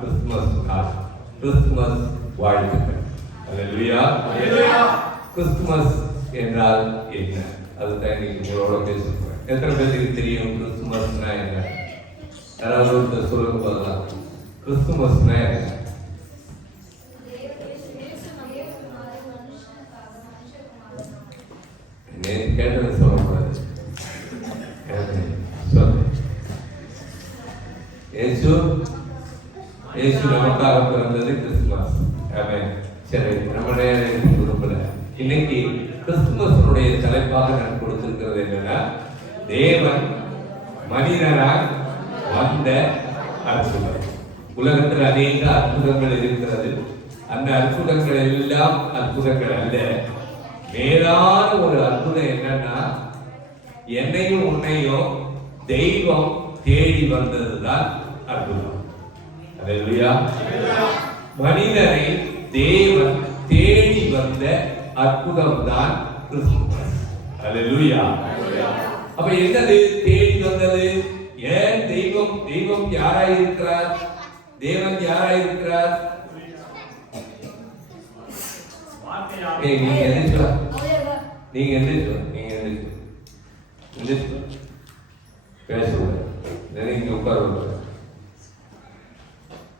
Christmas நாள். Christmas வாழ்த்துக்கள். அல்லேலூயா. Christmas என்றால் என்ன? அதுதான் இன்னைக்கு உங்களோட பேசுகிறேன். எத்தனை பேருக்கு தெரியும் கிறிஸ்துமஸ்னா என்ன? யாராவது ஒருத்தர் சொல்லுங்க பார்க்கலாம். கிறிஸ்துமஸ்னா என்ன? கேட்டது சொல்லக்கூடாது. இயேசு நமக்காக பிறந்தது கிறிஸ்துமஸ். சரி, நம்ம குடும்பல இன்னைக்கு கிறிஸ்துமஸனுடைய தலைப்பாக நான் கொடுத்திருக்கிறது என்னன்னா, தேவன் மனிதனாய் வந்த அற்புதம். உலகத்தில் அநேக அற்புதங்கள் இருக்கிறது. அந்த அற்புதங்கள் எல்லாம் அற்புதங்கள் அல்ல. மேலான ஒரு அற்புதம் என்னன்னா, என்னையும் உன்னையும் தெய்வம் தேடி வந்ததுதான் அற்புதம். அல்லேலூயா. மனிதனை தேவன் தேடி வந்த அற்புதம் தான் கிறிஸ்துமஸ். அல்லேலூயா. அப்ப என்னது தேடி வந்தது? ஏன் தெய்வம் யாராய் இருக்கிறார்? தேவன் யாராய் இருக்கிறார்?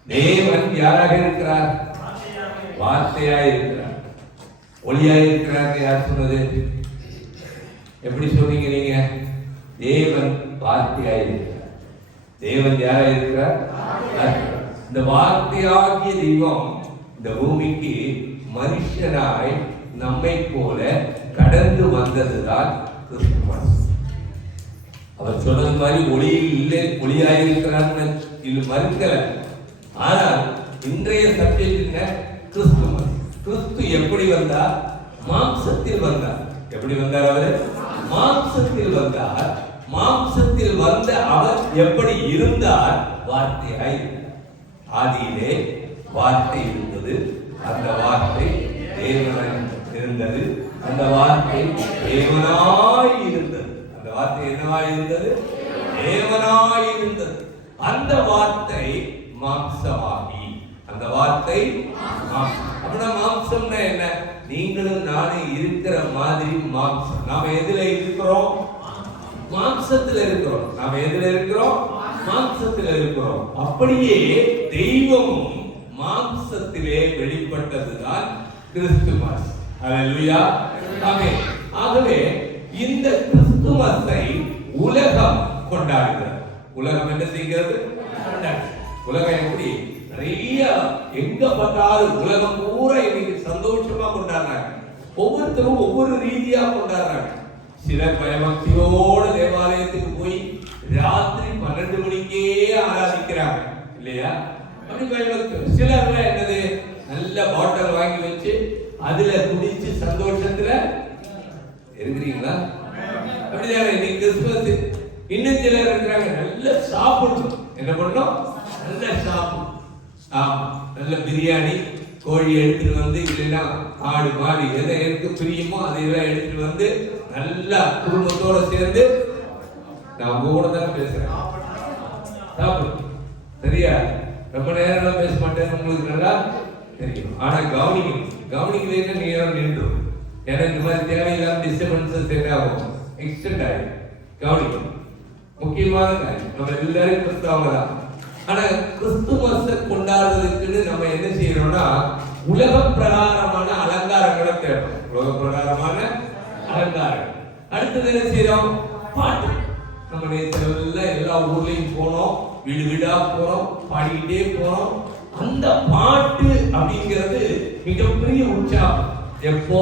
தேவன் யாராக இருக்கிறார்? வார்த்தையாய் இருக்கிறார், ஒளியாய் இருக்கிறார். யார் சொன்னது? எப்படி சொன்னீங்க நீங்க? தேவன் வார்த்தையாய் இருக்கிறார். தேவன் யாராய் இருக்கிறார்? இந்த வார்த்தையாகிய தெய்வம் இந்த பூமிக்கு மனுஷனாய் நம்மை போல கடந்து வந்ததுதான் கிறிஸ்துமஸ். அவர் சொன்னது மாதிரி ஒளியில் இல்லை, ஒளியாயிருக்கிறான்னு இது மறுக்கல. ஆனால் இன்றைய சப்ஜெக்ட் கிறிஸ்துமஸ். கிறிஸ்து எப்படி வந்தார்? மாம்சத்தில் வந்தார். எப்படி வந்தார்? அவர் மாம்சத்தில் வந்தார். மாம்சத்தில் வந்த அவர் எப்படி இருந்தார்? வார்த்தையாய். ஆதியிலே வார்த்தை இருந்தது, அந்த வார்த்தை தேவனாய் இருந்தது, அந்த வார்த்தை தேவனாய் இருந்தது. அந்த வார்த்தை என்னவாய் இருந்தது? தேவனாய் இருந்தது. அந்த வார்த்தை மாம்சமாகி, அந்த வார்த்தை அப்படின்னா மாம்சம்னா என்ன? நீங்களும் நானும் இருக்கிற மாதிரி மாம்சம். நாம எதுல இருக்கிறோம்? மாம்சத்துல இருக்கிறோம். நாம எதுல இருக்கிறோம்? மாம்சத்துல இருக்கிறோம். அப்படியே தெய்வமும் மாம்சத்திலே வெளிப்பட்டதுதான் கிறிஸ்துமஸ். அல்லேலூயா. ஆமென். ஆகவே இந்த கிறிஸ்துமஸை உலகம் கொண்டாடுகிறது. உலகம் என்ன செய்கிறது? உலகம் எப்படி? நிறைய எங்க பார்த்தாலும் உலகம் பூரா இன்னைக்கு சந்தோஷமா கொண்டாடுறாங்க. ஒவ்வொருத்தரும் ஒவ்வொரு ரீதியா கொண்டாடுறாங்க. சிலர் பயபக்தியோட தேவாலயத்துக்கு போய் ராத்திரி 12 மணிக்கே ஆராதிக்கிறாங்க இல்லையா? அப்படி பயபக்தி. சிலர் என்னது, நல்ல பாட்டில் வாங்கி வச்சு அதுல குடிச்சு சந்தோஷத்துல இருக்கிறீங்களா? அப்படிதான் இன்னைக்கு கிறிஸ்துமஸ். இன்னும் சிலர் இருக்கிறாங்க, நல்ல சாப்பிடணும். என்ன பண்ணணும்? நல்ல சாப்பிடும். நல்ல பிரியாணி, கோழி எடுத்துட்டு வந்து, இல்லைன்னா ஆடு மாடு எதை எனக்கு பிரியுமோ அதையெல்லாம் எடுத்துட்டு வந்து நல்லா குடும்பத்தோட சேர்ந்து, நான் உங்க கூட தானே பேசுறேன், சாப்பிடும். சரியா? ரொம்ப நேரம் பேச மாட்டேன், உங்களுக்கு நல்லா தெரியும். ஆனா கவனிக்கலைன்னா நீங்க நின்றும். ஏன்னா இந்த மாதிரி தேவையில்லாம டிஸ்டர்பன்ஸ் செட் ஆகும், எக்ஸ்டெண்ட் ஆகும். கவனிக்கணும், முக்கியமான காரியம். நம்ம எல்லாரும் கிறிஸ்தவங்க தான். ஆனா கிறிஸ்துமஸை கொண்டாடுறதுக்குன்னு நம்ம என்ன செய்யறோம்னா, உலக பிரகாரமான அலங்காரங்களை தேடுறோம். உலக பிரகாரமான அலங்காரம். அடுத்தது என்ன செய்யறோம்? பாட்டு. நம்ம நேரத்துல எல்லா ஊர்லயும் போனோம், வீடு வீடா போறோம், பாடிக்கிட்டே போறோம். அந்த பாட்டு அப்படிங்கிறது மிகப்பெரிய உற்சாகம். எப்போ?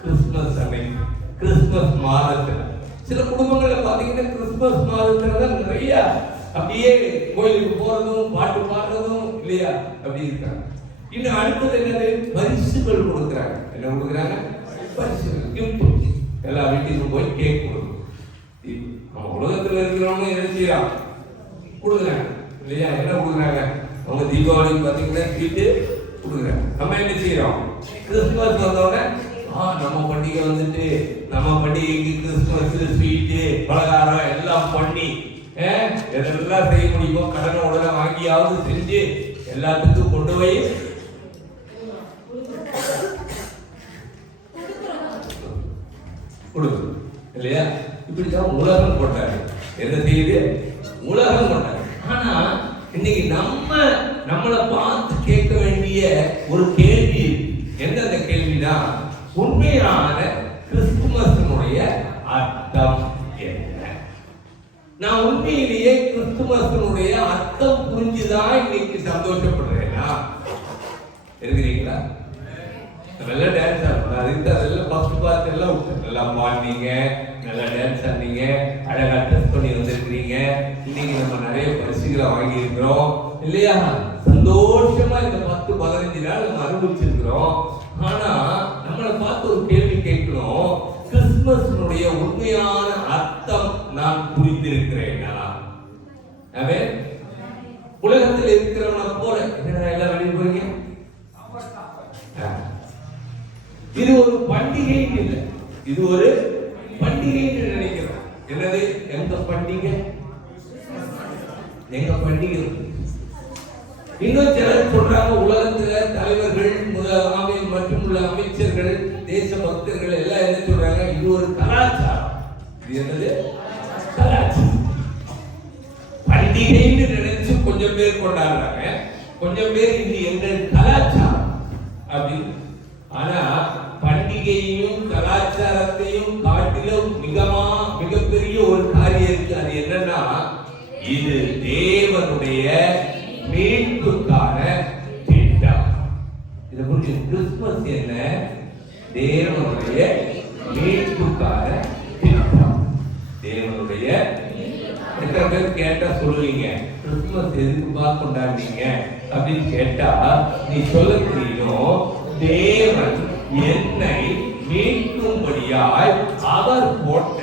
கிறிஸ்துமஸ் அன்னைக்கு, கிறிஸ்துமஸ் மாதத்துல. சில குடும்பங்கள்ல பாத்தீங்கன்னா கிறிஸ்துமஸ் மாதத்துல நிறைய அப்படியே கோயிலுக்கு போறதும் பாட்டு பாடுறதும் இல்லையா, அப்படி இருக்காங்க. இன்னும் அடுத்தது என்னது? பரிசுகள் கொடுக்குறாங்க. என்ன கொடுக்குறாங்க? பரிசுகள், கிஃப்ட். எல்லா வீட்டுக்கும் போய் கேக் கொடுக்கும். நம்ம உலகத்துல இருக்கிறவங்க என்ன செய்யறாங்க? கொடுக்குறாங்க இல்லையா? என்ன கொடுக்குறாங்க? அவங்க தீபாவளிக்கு பாத்தீங்கன்னா ஸ்வீட்டு கொடுக்குறாங்க. நம்ம என்ன செய்யறோம்? கிறிஸ்துமஸ் வந்தோடனே நம்ம பண்டிகை வந்துட்டு, நம்ம பண்டிகைக்கு கிறிஸ்துமஸ் ஸ்வீட்டு பலகாரம் எல்லாம் பண்ணி எதெல்லாம் செய்ய முடியுமோ கடனை உடனே வாங்கியாவது செஞ்சு எல்லாத்துக்கும் கொண்டு போய் கொடுக்கணும் இல்லையா? இப்படிதான் உலகம் கொண்டாரு. என்ன செய்யுது? உலகம் கொண்டாரு. ஆனா இன்னைக்கு நம்மளை பார்த்து கேட்க வேண்டிய ஒரு கேள்வி என்ன? அந்த கேள்வினா உண்மையான கிறிஸ்துமஸினுடைய அர்த்தம் என்ன? நான் உண்மையிலேயே கிறிஸ்துமஸினுடைய அர்த்தம் புரிஞ்சுதான் இன்னைக்கு சந்தோஷப்படுறேன்னா இருக்கிறீங்களா? நல்லா டான்ஸ் ஆடணும். அதுக்கு அதெல்லாம் ஃபர்ஸ்ட் பார்ட் எல்லாம் நல்லா பாடினீங்க, நல்லா டான்ஸ் ஆடினீங்க, அழகா ட்ரெஸ் பண்ணி வந்திருக்கிறீங்க. இன்னைக்கு நம்ம நிறைய பரிசுகளை வாங்கி இருக்கிறோம் இல்லையா? சந்தோஷமா இந்த 10-15 நாள் நம்ம அனுபவிச்சிருக்கிறோம். ஆனா நம்மளை பார்த்து ஒரு கேள்வி கேட்கணும். கிறிஸ்துமஸினுடைய உண்மையான அர்த்தம் நான் புரிந்திருக்கிறேனா? உலகத்தில் இருக்கிறவனை போல என்ன எல்லாம் வெளியே போறீங்க? இது ஒரு பண்டிகை இல்லை, இது ஒரு பண்டிகை நினைக்கிறோம். என்னது? எங்க பண்டிகை? எங்க பண்டிகை? இன்னும் சிலர் சொல்றாங்க, உலகத்துல தலைவர்கள் மற்றும் உள்ள அமைச்சர்கள், தேச பக்தர்கள் எல்லாம் என்ன சொல்றாங்க? இது ஒரு கலாச்சாரம். இது என்னது? கலாச்சாரம். பண்டிகைன்னு நினைச்சு கொஞ்சம் பேர் கொண்டாடுறாங்க, கொஞ்சம் பேர் இது எங்கள் கலாச்சாரம் அப்படின்னு. ஆனா பண்டிகையையும் கலாச்சாரத்தையும் காட்டிலும் மிகப்பெரிய ஒரு காரியம் இருக்கு. அது என்னன்னா, இது தேவனுடைய மீட்புக்கான திட்டம். இதை புரிஞ்சு கிறிஸ்துமஸ் என்ன? தேவனுடைய மீட்புக்கான திட்டம். தேவனுடைய எத்தனை பேர் கேட்டா சொல்லுவீங்க, கிறிஸ்துமஸ் எதுக்குப்பா கொண்டாடுறீங்க அப்படின்னு கேட்டா நீ சொல்ல தெரியும், தேவன் என்னை மீட்கும்படியாய் அவர் போட்ட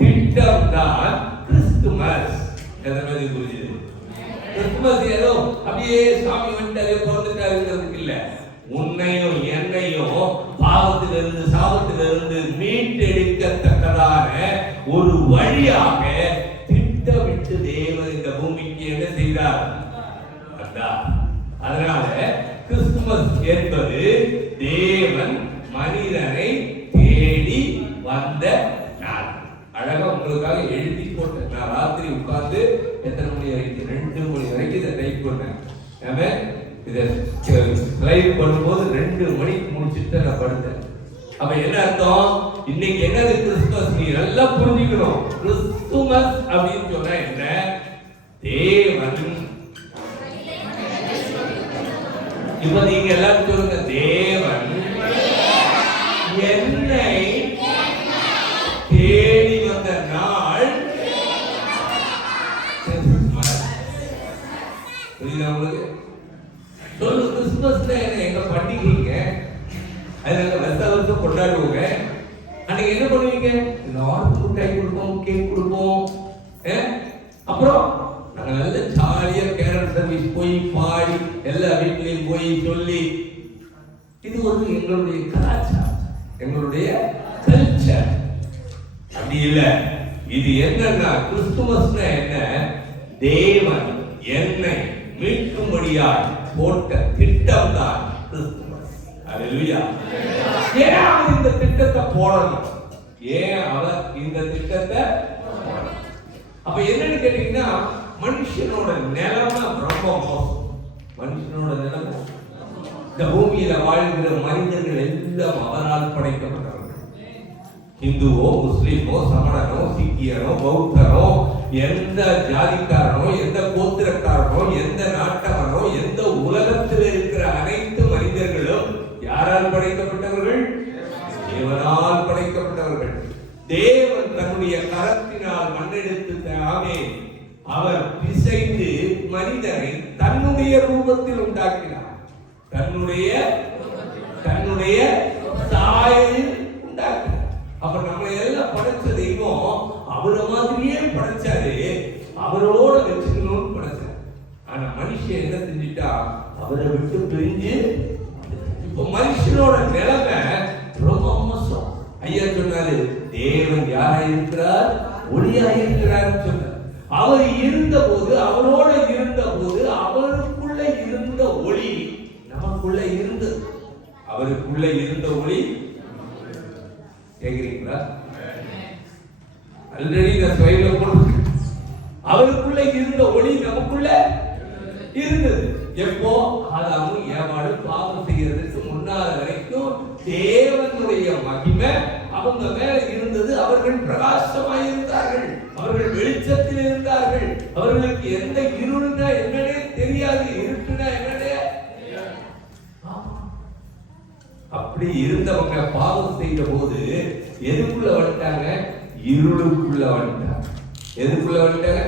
திட்டம் தான் கிறிஸ்துமஸ். எதனால புரியுது? கிறிஸ்துமஸ் ஏதோ அப்படியே சாமி வந்துட்டாரு பிறந்துட்டாருங்கிறதுக்கு இல்ல. உன்னையும் என்னையும் பாவத்திலிருந்து சாபத்திலிருந்து மீட்டெடுக்கத்தக்கதான ஒரு வழியாக திட்டமிட்டு தேவன் இந்த பூமிக்கு என்ன செய்தார்? அதனால கிறிஸ்துமஸ் என்பது தேவன் மனிதனை தேடி வந்த நாள். அழகா உங்களுக்காக எழுதி போட்டேன். நான் ராத்திரி உட்கார்ந்து எத்தனை மணி வரைக்கும்? 2 மணி வரைக்கும் இதை டைப் பண்ணேன். இதை லைவ் பண்ணும்போது 2 மணிக்கு முடிச்சுட்டு நான் படுத்தேன். அப்ப என்ன அர்த்தம்? இன்னைக்கு என்னது கிறிஸ்துமஸ்? நீ நல்லா புரிஞ்சுக்கணும். கிறிஸ்துமஸ் அப்படின்னு சொன்னா என்ன? தேவன். இப்ப நீங்க எல்லாரும் சொல்லுங்க, தேவன் என்னை தேடி வந்த நாள். புரியுதா உங்களுக்கு? சொல்லு, கிறிஸ்துமஸ் எங்க பண்டிகைங்க. அதனால வருஷம் கொண்டாடுவோங்க. அன்னைக்கு என்ன பண்ணுவீங்க? எல்லாருக்கும் மிட்டாய் கொடுப்போம், கேக் கொடுப்போம். அப்புறம் நாங்க நல்ல ஜாலியா கேரல் சர்வீஸ் போய் பாடி எல்லா வீட்லயும் போய் சொல்லி, இது ஒரு எங்களுடைய கலாச்சாரம், எங்களுடைய கல்ச்சர். அப்படி இல்ல. இது என்னன்னா, கிறிஸ்துமஸ்னா என்ன? தேவன் என்னை மீட்கும்படியாய் போட்ட திட்டம் தான் கிறிஸ்துமஸ். அல்லேலூயா. ஏன் அவர் இந்த திட்டத்தை போடணும்? ஏன் அவர் இந்த திட்டத்தை போடணும்? அப்ப என்னன்னு கேட்டீங்கன்னா, மனுஷனோட நிலைமை ரொம்ப மோசம். மனுஷனோட நிலைமை, இந்த பூமியில வாழ்கிற மனிதர்கள் எல்லாம் அவரால் படைக்கப்பட்டவர்கள். இந்துவோ, முஸ்லிமோ, சமணனோ, சீக்கியனோ, பௌத்தனோ, எந்த ஜாதிக்காரனோ, எந்த கோத்திரக்காரனோ, எந்த நாட்டவனோ, எந்த உலகத்தில் இருக்கிற அனைத்து மனிதர்களும் யாரால் படைக்கப்பட்டவர்கள்? தேவனால் படைக்கப்பட்டவர்கள். தேவன் தன்னுடைய கரத்தினால் மண்ணெடுத்து தாமே அவர் பிசைந்து மனிதனை தன்னுடைய ரூபத்தில் உண்டாக்கினார். தன்னுடைய சாயலில் உண்டாக்கினார். அப்ப நம்ம எல்லாம் படைச்ச தெய்வம் அவரை மாதிரியே படைச்சாரு, அவரோட வச்சுக்கணும்னு படைச்சாரு. ஆனா மனுஷன் என்ன செஞ்சுட்டா? அவரை விட்டு பிரிஞ்சு. இப்ப மனுஷனோட நிலைமை ரொம்ப மோசம். ஐயா சொன்னாரு, தேவன் யாரா இருக்கிறார்? ஒளியா இருக்கிறார் சொன்னார். அவர் இருந்த போது, அவரோட இருந்த போது, அவருக்குள்ள இருந்த அவர்களுக்குள்ள இருந்த ஒளி கேக்குறீங்களா? ஆல்ரெடி இந்த ஸ்லைட்ல போட்டு அவருக்குள்ள இருந்த ஒளி நமக்குள்ள இருந்தது. எப்போ? ஆதாமும் ஏவாளும் பாவம் செய்யறதுக்கு முன்னால வரைக்கும் தேவனுடைய மகிமை அவங்க மேல இருந்தது. அவர்கள் பிரகாசமாய் இருந்தார்கள், அவர்கள் வெளிச்சத்தில் இருந்தார்கள். அவர்களுக்கு எந்த இருள்னா என்னன்னே தெரியாது, இருட்டுனா என்னன்னே. அப்படி இருந்தவங்க பாவம் செய்த போது எதுக்குள்ள வந்துட்டாங்க? இருளுக்குள்ள வந்துட்டாங்க. எதுக்குள்ள வந்துட்டாங்க?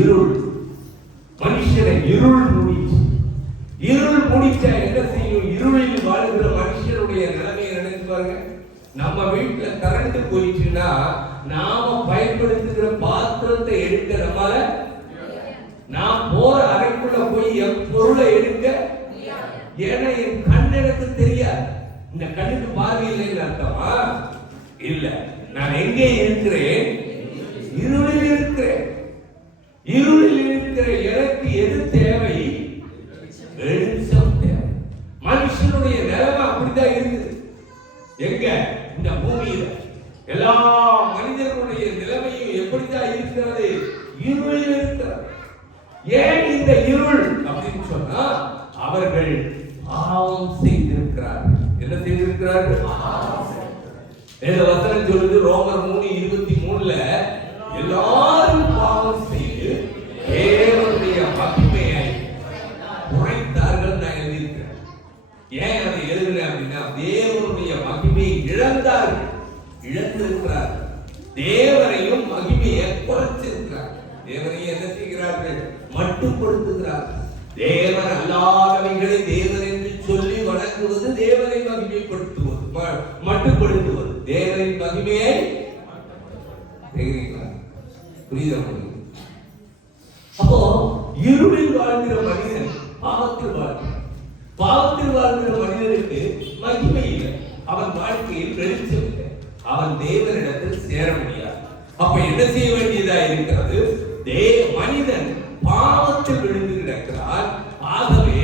இருள். மனுஷனை இருள் மூடிச்சு. இருள் மூடிச்சா என்ன செய்யும்? இருளில் வாழ்கிற மனுஷனுடைய நிலைமையை நினைச்சு பாருங்க. நம்ம வீட்டுல கரண்ட் போயிடுச்சுன்னா நாம பயன்படுத்துகிற பாத்திரத்தை எடுக்க நம்மால, நான் போற அறைக்குள்ள போய் என் பொருளை எடுக்க, ஏன்னா என் கண் எனக்கு தெரியாது. இந்த கண்ணுக்கு பார்வை இல்லைன்னு அர்த்தமா? இல்ல. நான் எங்கே இருக்கிறேன்? இருளில் இருக்கிறேன். இருளில் இருக்கிற எனக்கு எது தேவை? வெளிச்சம் தேவை. மனுஷனுடைய நிலைமை அப்படிதான் இருக்குது. எங்க? இந்த பூமியில எல்லா மனிதர்களுடைய நிலைமையும் எப்படிதான் இருக்கிறது? இருளில் இருக்கிறது. ஏன் இந்த இருள் அப்படின்னு சொன்னா, அவர்கள் பாவம் செய்திருக்கிறார்கள். என்ன செய்திருக்கிறார்கள்? இந்த வசனம் சொல்லுது, ரோமர் 3:23ல எல்லாரும் பாவம் செய்து தேவனுடைய மகிமையை குறைத்தார்கள். நான் எழுதியிருக்கிறேன். ஏன் அதை எழுதுறேன் அப்படின்னா, தேவனுடைய மகிமையை இழந்தார்கள், இழந்திருக்கிறார்கள். தேவனையும் மகிமையை குறைச்சிருக்கிறார்கள். தேவனையும் என்ன செய்கிறார்கள்? மட்டுப்படுத்துகிறார்கள். தேவன் அல்லாதவைகளை தேவன் என்று சொல்லி வணங்குவது தேவனை மகிமைப்படுத்துவது, மட்டுப்படுத்துவது. தேவனின் மகிமையை புரியுதா? அப்போ இருளில் வாழ்கிற மனிதன் பாவத்தில் வாழ்கிறான். பாவத்தில் வாழ்கிற மனிதனுக்கு மகிமை இல்லை, அவன் வாழ்க்கையில் வெளிச்சம் இல்லை, அவன் தேவனிடத்தில் சேர முடியாது. அப்ப என்ன செய்ய வேண்டியதா இருக்கிறது? மனிதன் பாவத்தில் விழுந்து கிடக்கிறான். ஆகவே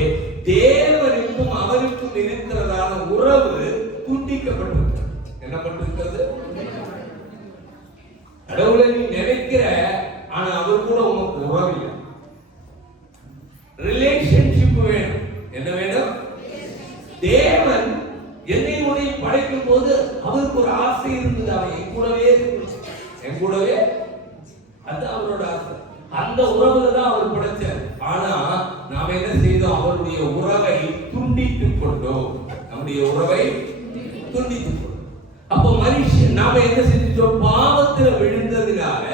தேவனுக்கும் அவனுக்கும் இருக்கிறதான உறவு துண்டிக்கப்பட்டிருக்கிறது. என்ன பண்ணிருக்கிறது? கடவுளை நீ நினைக்கிற, ஆனா அவர் கூட உனக்கு உறவு இல்லை. ரிலேஷன்ஷிப் வேணும். என்ன வேணும்? தேவன் என்னை உன்னை படைக்கும் போது அவருக்கு ஒரு ஆசை இருந்தது. அவன் என் கூடவே இருக்கு, என் கூடவே. அது அவரோட ஆசை. அந்த உறவுல தான் அவர் படைச்சார். ஆனா நாம என்ன செய்தோம்? அவருடைய உறவை துண்டித்துக் கொண்டோம். நம்முடைய உறவை துண்டித்துக் கொண்டோம். அப்ப மனுஷன் நாம என்ன செஞ்சிட்டோம்? பாவத்தில் விழுந்ததினால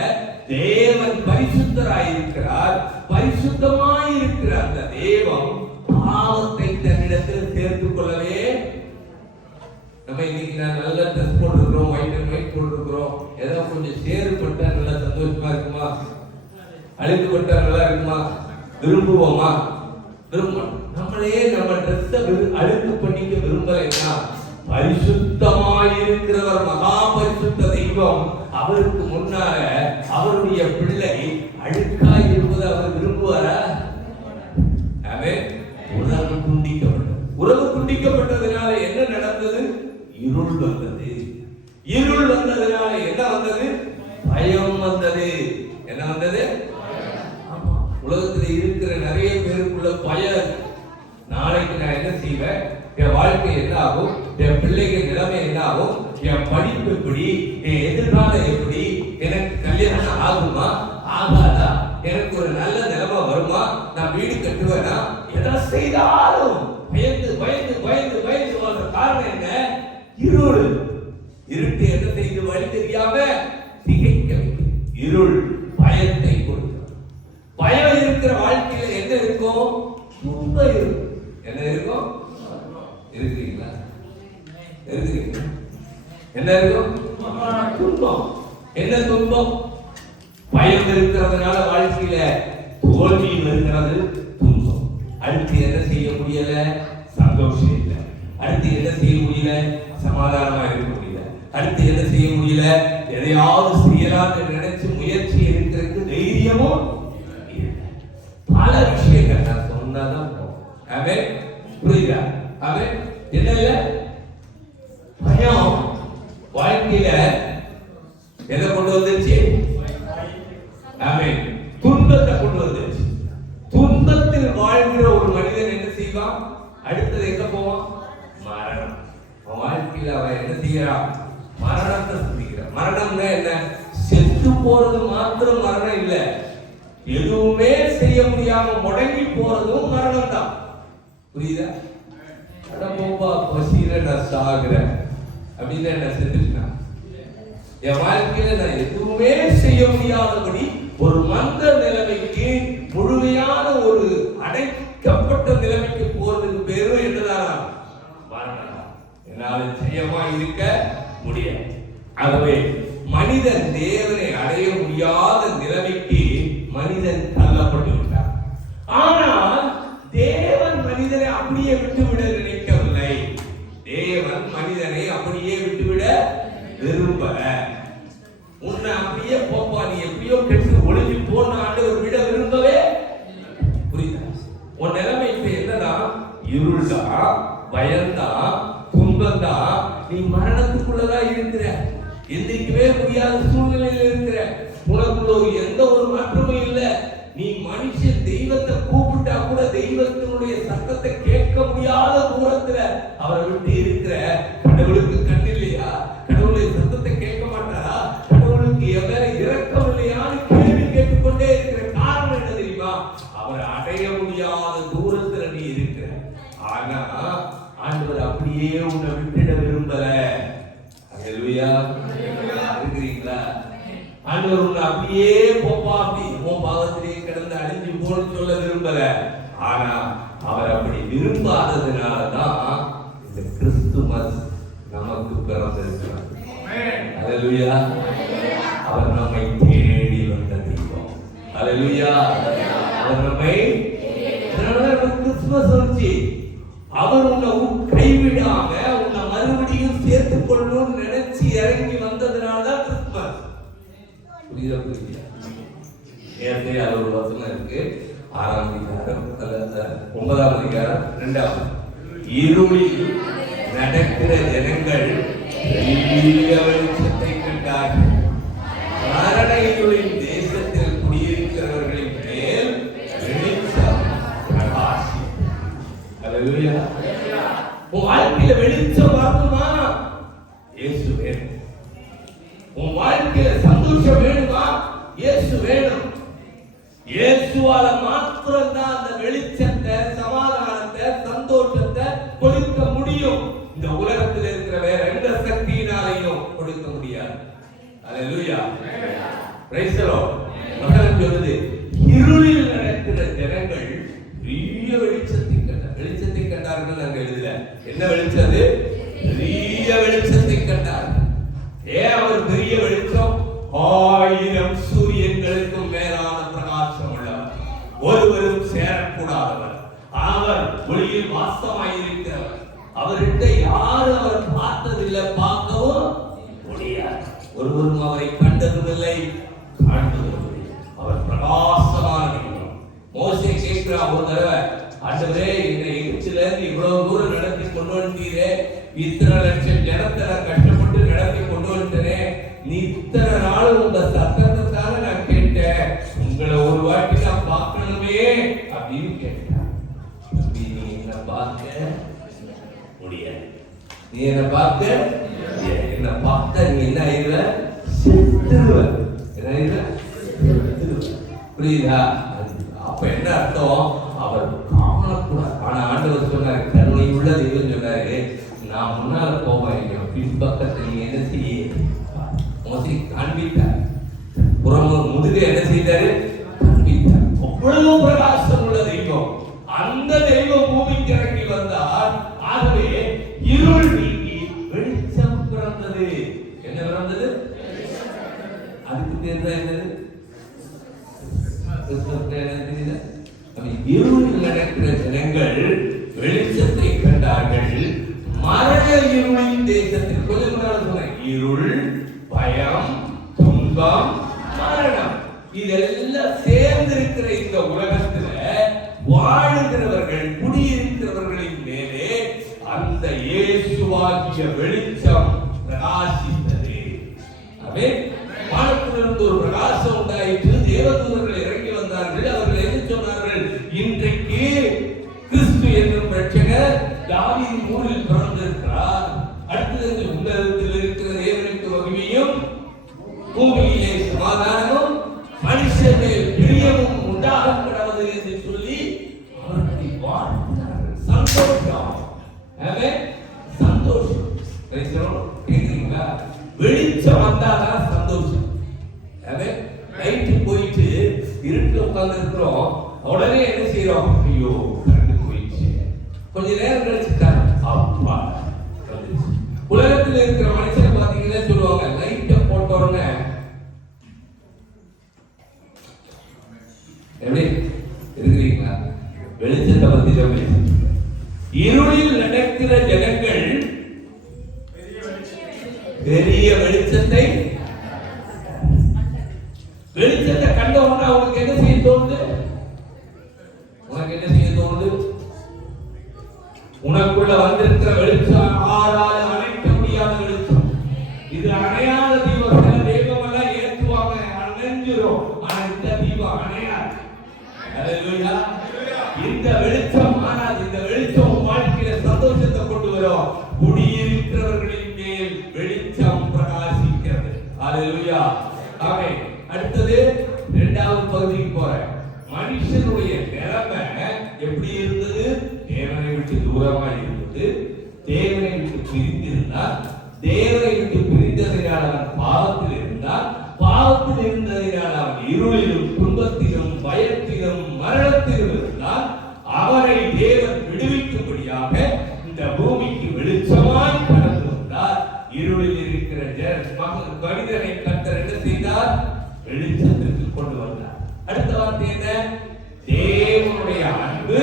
தேவன் பரிசுத்தராயிருக்கிறார். பரிசுத்தமாயிருக்கிற அந்த தேவன் பாவத்தை தன்னிடத்தில் சேர்த்துக் கொள்ளவே. நம்ம இன்னைக்கு நான் நல்ல ட்ரெஸ் போட்டுருக்கிறோம், ஒயிட் அண்ட் ஒயிட் போட்டுருக்கிறோம். ஏதோ கொஞ்சம் சேறுபட்டா நல்லா சந்தோஷமா இருக்குமா? அழுக்குப்பட்டா நல்லா இருக்குமா? விரும்புவோமா? விரும்ப. நம்மளே நம்ம ட்ரெஸ்ஸை அழுக்கு பண்ணிக்க விரும்பலைன்னா, பரிசுத்தமாயிருக்கிறவர், மகா பரிசுத்த தெய்வம், அவருக்கு முன்னால அவருடைய பிள்ளை அழுக்காய் இருப்பதை அவர் விரும்புவாரா? உறவு துண்டிக்கப்பட்டது. உறவு துண்டிக்கப்பட்டதுனால என்ன நடந்தது? இருள் வந்தது. இருள் வந்ததுனால என்ன வந்தது? பயம் வந்தது. என்ன வந்தது? உலகத்தில் இருக்கிற நிறைய பேருக்குள்ள பயம். நாளைக்கு நான் என்ன செய்வேன்? என் வாழ்க்கை என்ன ஆகும்? என் பிள்ளைகள் நிலைமை என்ன ஆகும்? என் படிப்பு எப்படி? என் எதிர்காலம் எப்படி? எனக்கு கல்யாணம் ஆகுமா ஆகாதா? எனக்கு ஒரு நல்ல நிலைமை வருமா? நான் வீடு கட்டுவேனா? எதை செய்தாலும் பயந்து பயந்து பயந்து பயந்து வாழ்ற காரணம் என்ன? இருள். இருட்டு என்ன செய்து? வழி தெரியாம திகைக்க வைக்கும். இருள் பயத்தை கொடுக்கும். பயம் இருக்கிற வாழ்க்கையில என்ன இருக்கும்? துன்பம் இருக்கும். என்ன இருக்கும்? இருக்கிறீங்களா? இருக்கிறீங்களா? என்ன இருக்கும்? துன்பம். என்ன துன்பம்? பயம் இருக்கிறதுனால வாழ்க்கையில தோல்வி இருக்கிறது, துன்பம். அடுத்து என்ன செய்ய முடியல? சந்தோஷம் இல்லை. அடுத்து என்ன செய்ய முடியல? சமாதானமா இருக்க முடியல. அடுத்து என்ன செய்ய முடியல? எதையாவது செய்யலாம் நினைச்சு முயற்சி எடுக்கிறதுக்கு தைரியமும் பல விஷயங்கள் நான் சொன்னாதான் புரியுதா? அவன் என்ன இல்ல பயம் வாழ்க்கையில எதை கொண்டு வந்துருச்சு? ஆமென். துன்பத்தை கொண்டு வந்துருச்சு. துன்பத்தில் வாழ்கிற ஒரு மனிதன் என்ன செய்வான்? அடுத்தது எங்க போவான்? மரணம். வாழ்க்கையில அவன் என்ன செய்யறான்? மரணத்தை சந்திக்கிறான். மரணம்னா என்ன? செத்து போறது மாத்திரம் மரணம் இல்ல, எதுவுமே செய்ய முடியாம முடங்கி போறதும் மரணம் தான். புரியுதா? அடப்போப்பா பசியில நான் சாகுறேன் அப்படின்னு என்ன செத்துட்டான். என் வாழ்க்கையில நான் எதுவுமே செய்ய முடியாதபடி ஒரு மந்த நிலைமைக்கு, முழுமையான ஒரு அடைக்கப்பட்ட நிலைமைக்கு போறதுக்கு பேரும் என்னதான்? மரணம். என்னால ஜெயமா இருக்க முடியாது. ஆகவே மனிதன் தேவனை அடைய முடியாத நிலைமைக்கு மனிதன் தள்ளப்பட்டு விட்டார். ஆனால் தேவன் மனிதனை அப்படியே விட்டுவிட நினைக்கவில்லை. தேவன் மனிதனை அப்படியே விட்டுவிட விரும்பல. உன்னை அப்படியே போப்பா, நீ எப்படியோ கெட்டு ஒளிஞ்சு போன ஆண்டவர் விட விரும்பவே. புரியுதா? உன் நிலைமை இப்ப என்னன்னா? இருள்தான், பயம்தான், துன்பம்தான். நீ மரணத்துக்குள்ளதான் இருக்கிற, எந்திரிக்கவே முடியாத சூழ்நிலையில் இருக்கிற. உனக்குள்ள எந்த ஒரு மாற்றமும் இல்லை. நீ மனுஷன் தெய்வத்தை கூப்பிட்டா கூட தெய்வத்தினுடைய சத்தத்தை கேட்க முடியாத தூரத்துல அவரை விட்டு இருக்கிற. கடவுளுக்கு கண் இல்லையா? கடவுளுடைய சத்தத்தை கேட்க மாட்டாரா? கடவுளுக்கு எவ்வளவு இரக்கம் இல்லையான்னு கேள்வி கேட்டுக்கொண்டே இருக்கிற காரணம் என்ன தெரியுமா? அவரை அடைய முடியாத தூரத்துல நீ இருக்கிற. ஆனா ஆண்டவர் அப்படியே உன்னை விட்டுட விரும்பல. அல்லேலூயா. இருக்கிறீங்களா? ஆண்டவர் உன்னை அப்படியே போப்பா, அப்படி உன் பாவத்திலேயே கிடந்து அழிஞ்சு போன்னு சொல்ல விரும்பல. ஆனா அவர் அப்படி விரும்பாததுனாலதான் இந்த கிறிஸ்துமஸ் நமக்கு பிறந்திருக்கிறார். அல்லேலூயா. அவர் நம்மை தேடி வந்த தெய்வம். அல்லேலூயா. அவர் நம்மை கிறிஸ்துமஸ் வந்துச்சு. அவர் உன்னை கைவிடாம உன்னை மறுபடியும் சேர்த்துக் கொள்ளணும்னு நினைச்சு இறங்கி வந்ததுனாலதான் கிறிஸ்துமஸ். புரியுதா? புரியுதா? ஏற்கனவே அது ஒரு வசனம் இருக்கு. 6ஆம் அதிகாரம் 9ஆம் அதிகாரம் 2ஆவது. இருளில் நடக்கிற ஜனங்கள் பெரிய வெளிச்சத்தை கண்டார்கள். மரண இருளின் தேசத்தில் குடியிருக்கிறவர்களின் மேல் வெளிச்சம் பிரகாசித்தது. அல்லேலூயா. உன் வாழ்க்கையில வெளிச்சம் வரணுமா? இயேசு வேணும். உன் வாழ்க்கையில சந்தோஷம் வேணுமா? இயேசு வேணும். இயேசுவால மாத்திரம் தான் அந்த வெளிச்சத்தை, சமாதானத்தை, சந்தோஷத்தை கொடுக்க முடியும். இந்த உலகத்தில் இருக்கிற வேற எந்த சக்தியினாலையும் கொடுக்க முடியாது. அல்லேலூயா. Praise the Lord. வசனம் சொல்லுது, இருளில் நடக்கிற ஜனங்கள் பெரிய வெளிச்சத்தை கண்டார்கள். நாங்க எழுதல. என்ன வெளிச்சது? பெரிய வெளிச்சத்தை கண்டார்கள். ஏன் அவர் பெரிய வெளிச்சம்? 1000 சூரியன்களுக்கும் மேலான பிரகாசம் உள்ளவர், ஒருவரும் சேரக்கூடாதவர், அவர் ஒளியில் வாசமாயிருக்கிறவர். அவர்கிட்ட யாரும் அவர் பார்த்ததில்லை, பார்க்கவும் முடியாது. ஒருவரும் அவரை கண்டதுமில்லை, காண்பதுமில்லை. அவர் பிரகாசமான தெய்வம். மோசே கேட்கிறா ஒரு தடவை, ஆண்டவரே, என்னை எகிப்தில இருந்து இவ்வளவு தூரம் நடத்தி கொண்டு வந்தீரே, இத்தனை லட்சம் ஜனத்தை நான் கஷ்டப்பட்டு நடத்தி கொண்டு வந்துட்டேனே, நீ இத்தனை நாள் உங்க சத்தத்தை தானே நான் கேட்டேன், உங்களை ஒரு வாட்டி நான் பார்க்கணுமே அப்படின்னு கேட்டேன். நீ என்ன பார்க்க முடியாது. நீ என்ன பார்க்க என்ன பார்த்த நீ என்ன ஆயிடுவ? செத்துருவ. என்ன ஆயிடுவ? புரியுதா? அப்ப என்ன அர்த்தம்? அவர் காணக்கூடாது. ஆனா ஆண்டவர் சொன்னாரு, கருணை உள்ள தெய்வம் சொன்னாரு, நான் முன்னால போவேன், என் பின்பக்கத்தை நீ என்ன செய்ய மோசடி காண்பித்தார். புறமும் முதுகு என்ன செய்தாரு? காண்பித்தார். அவ்வளவு பிரகாசம் உள்ள தெய்வம். அந்த தெய்வம் பூமிக்கு இறங்கி வந்தார். ஆகவே இருள் நீங்கி வெளிச்சம் பிறந்தது. என்ன பிறந்தது? அதுக்கு பேர் தான் என்னது? இருளில் நடக்கிற ஜனங்கள் வெளிச்சத்தை கண்டார்கள். மரண இருளின் தேசத்தில், கொஞ்சம் முன்னாடி சொன்னேன், இருள், பயம், துன்பம், மரணம், இதெல்லாம் சேர்ந்திருக்கிற இந்த உலகத்துல வாழுகிறவர்கள், குடியிருக்கிறவர்களின் மேலே இயேசுவாகிய வெளிச்சம் பிரகாசித்தது. ஆமென். வானத்திலிருந்து ஒரு பிரகாசம் உண்டாயிற்று. தேவதூதர்கள் இறங்கி வந்தார்கள். அவர்கள் என்ன சொன்னார்கள்? இன்றைக்கு கிறிஸ்து என்னும் இரட்சகர் தாவீதின் ஊரில் பிறந்திருக்கிறார். அடுத்தது உலகத்தில் இருக்கிற தேவனுக்கு மகிமையும் பூமியிலே சமாதானமும் மனுஷனுடைய பிரியமும் உண்டாக கடவுது என்று சொல்லி அவர்களை வாழ்த்தினார்கள். சந்தோஷம். சந்தோஷம். கேக்குறீங்களா? வெளிச்சம் வந்தாதான் சந்தோஷம். லைட் போயிட்டு இருட்டுல உட்கார்ந்து இருக்கிறோம். உடனே என்ன செய்யறோம்? ஐயோ கரண்ட் போயிடுச்சு. கொஞ்ச நேரம் கழிச்சுட்டா அப்பா. உலகத்தில் இருக்கிற மனுஷனை பாத்தீங்கன்னா சொல்லுவாங்க, லைட்டை போட்ட உடனே எப்படி இருக்கிறீங்களா? வெளிச்சத்தை பத்தி தான். இருளில் நடக்கிற ஜனங்கள் பெரிய வெளிச்சத்தை கண்ட உடனே அவங்களுக்கு என்ன செய்ய தோணுது? உனக்கு என்ன செய்ய தோணுது? உனக்குள்ள வந்திருக்கிற வெளிச்சம் ஆறால அணைக்க முடியாத வெளிச்சம். இது அணையாத தீபம். சில தெய்வம் எல்லாம் ஏற்றுவாங்க, அணைஞ்சிரும். ஆனா இந்த தீபம் அணையாது. ஹல்லேலூயா. இந்த வெளிச்சம் ஆனாது. இந்த வெளிச்சம் வாழ்க்கையில சந்தோஷத்தை கொண்டு வரும். குடியிருக்கிறவர்களின் மேல் வெளிச்சம் பிரகாசிக்கிறது. ஹல்லேலூயா. ஆமென். அடுத்தது இரண்டாவது பகுதிக்கு போறேன். மனுஷனுடைய நிலைமை எப்படி இருந்தது? தேவனை விட்டு தூரமா இருந்தது. தேவனை விட்டு பிரிந்திருந்தார். தேவனை விட்டு பிரிந்ததினால் அவன் பாவத்தில் இருந்தார். பாவத்தில் இருந்ததினால் அவன் இருளிலும் துன்பத்திலும் பயத்திலும் மரணத்திலும் இருந்தார். அவரை தேவன் விடுவிக்கும்படியாக இந்த பூமிக்கு வெளிச்சமாய் கடந்து வந்தார். இருளில் இருக்கிற மனிதனை கர்த்தர் என்ன செய்தார்? வெளிச்சத்திற்கு கொண்டு வந்தார். அடுத்த வார்த்தை என்ன? தேவனுடைய அன்பு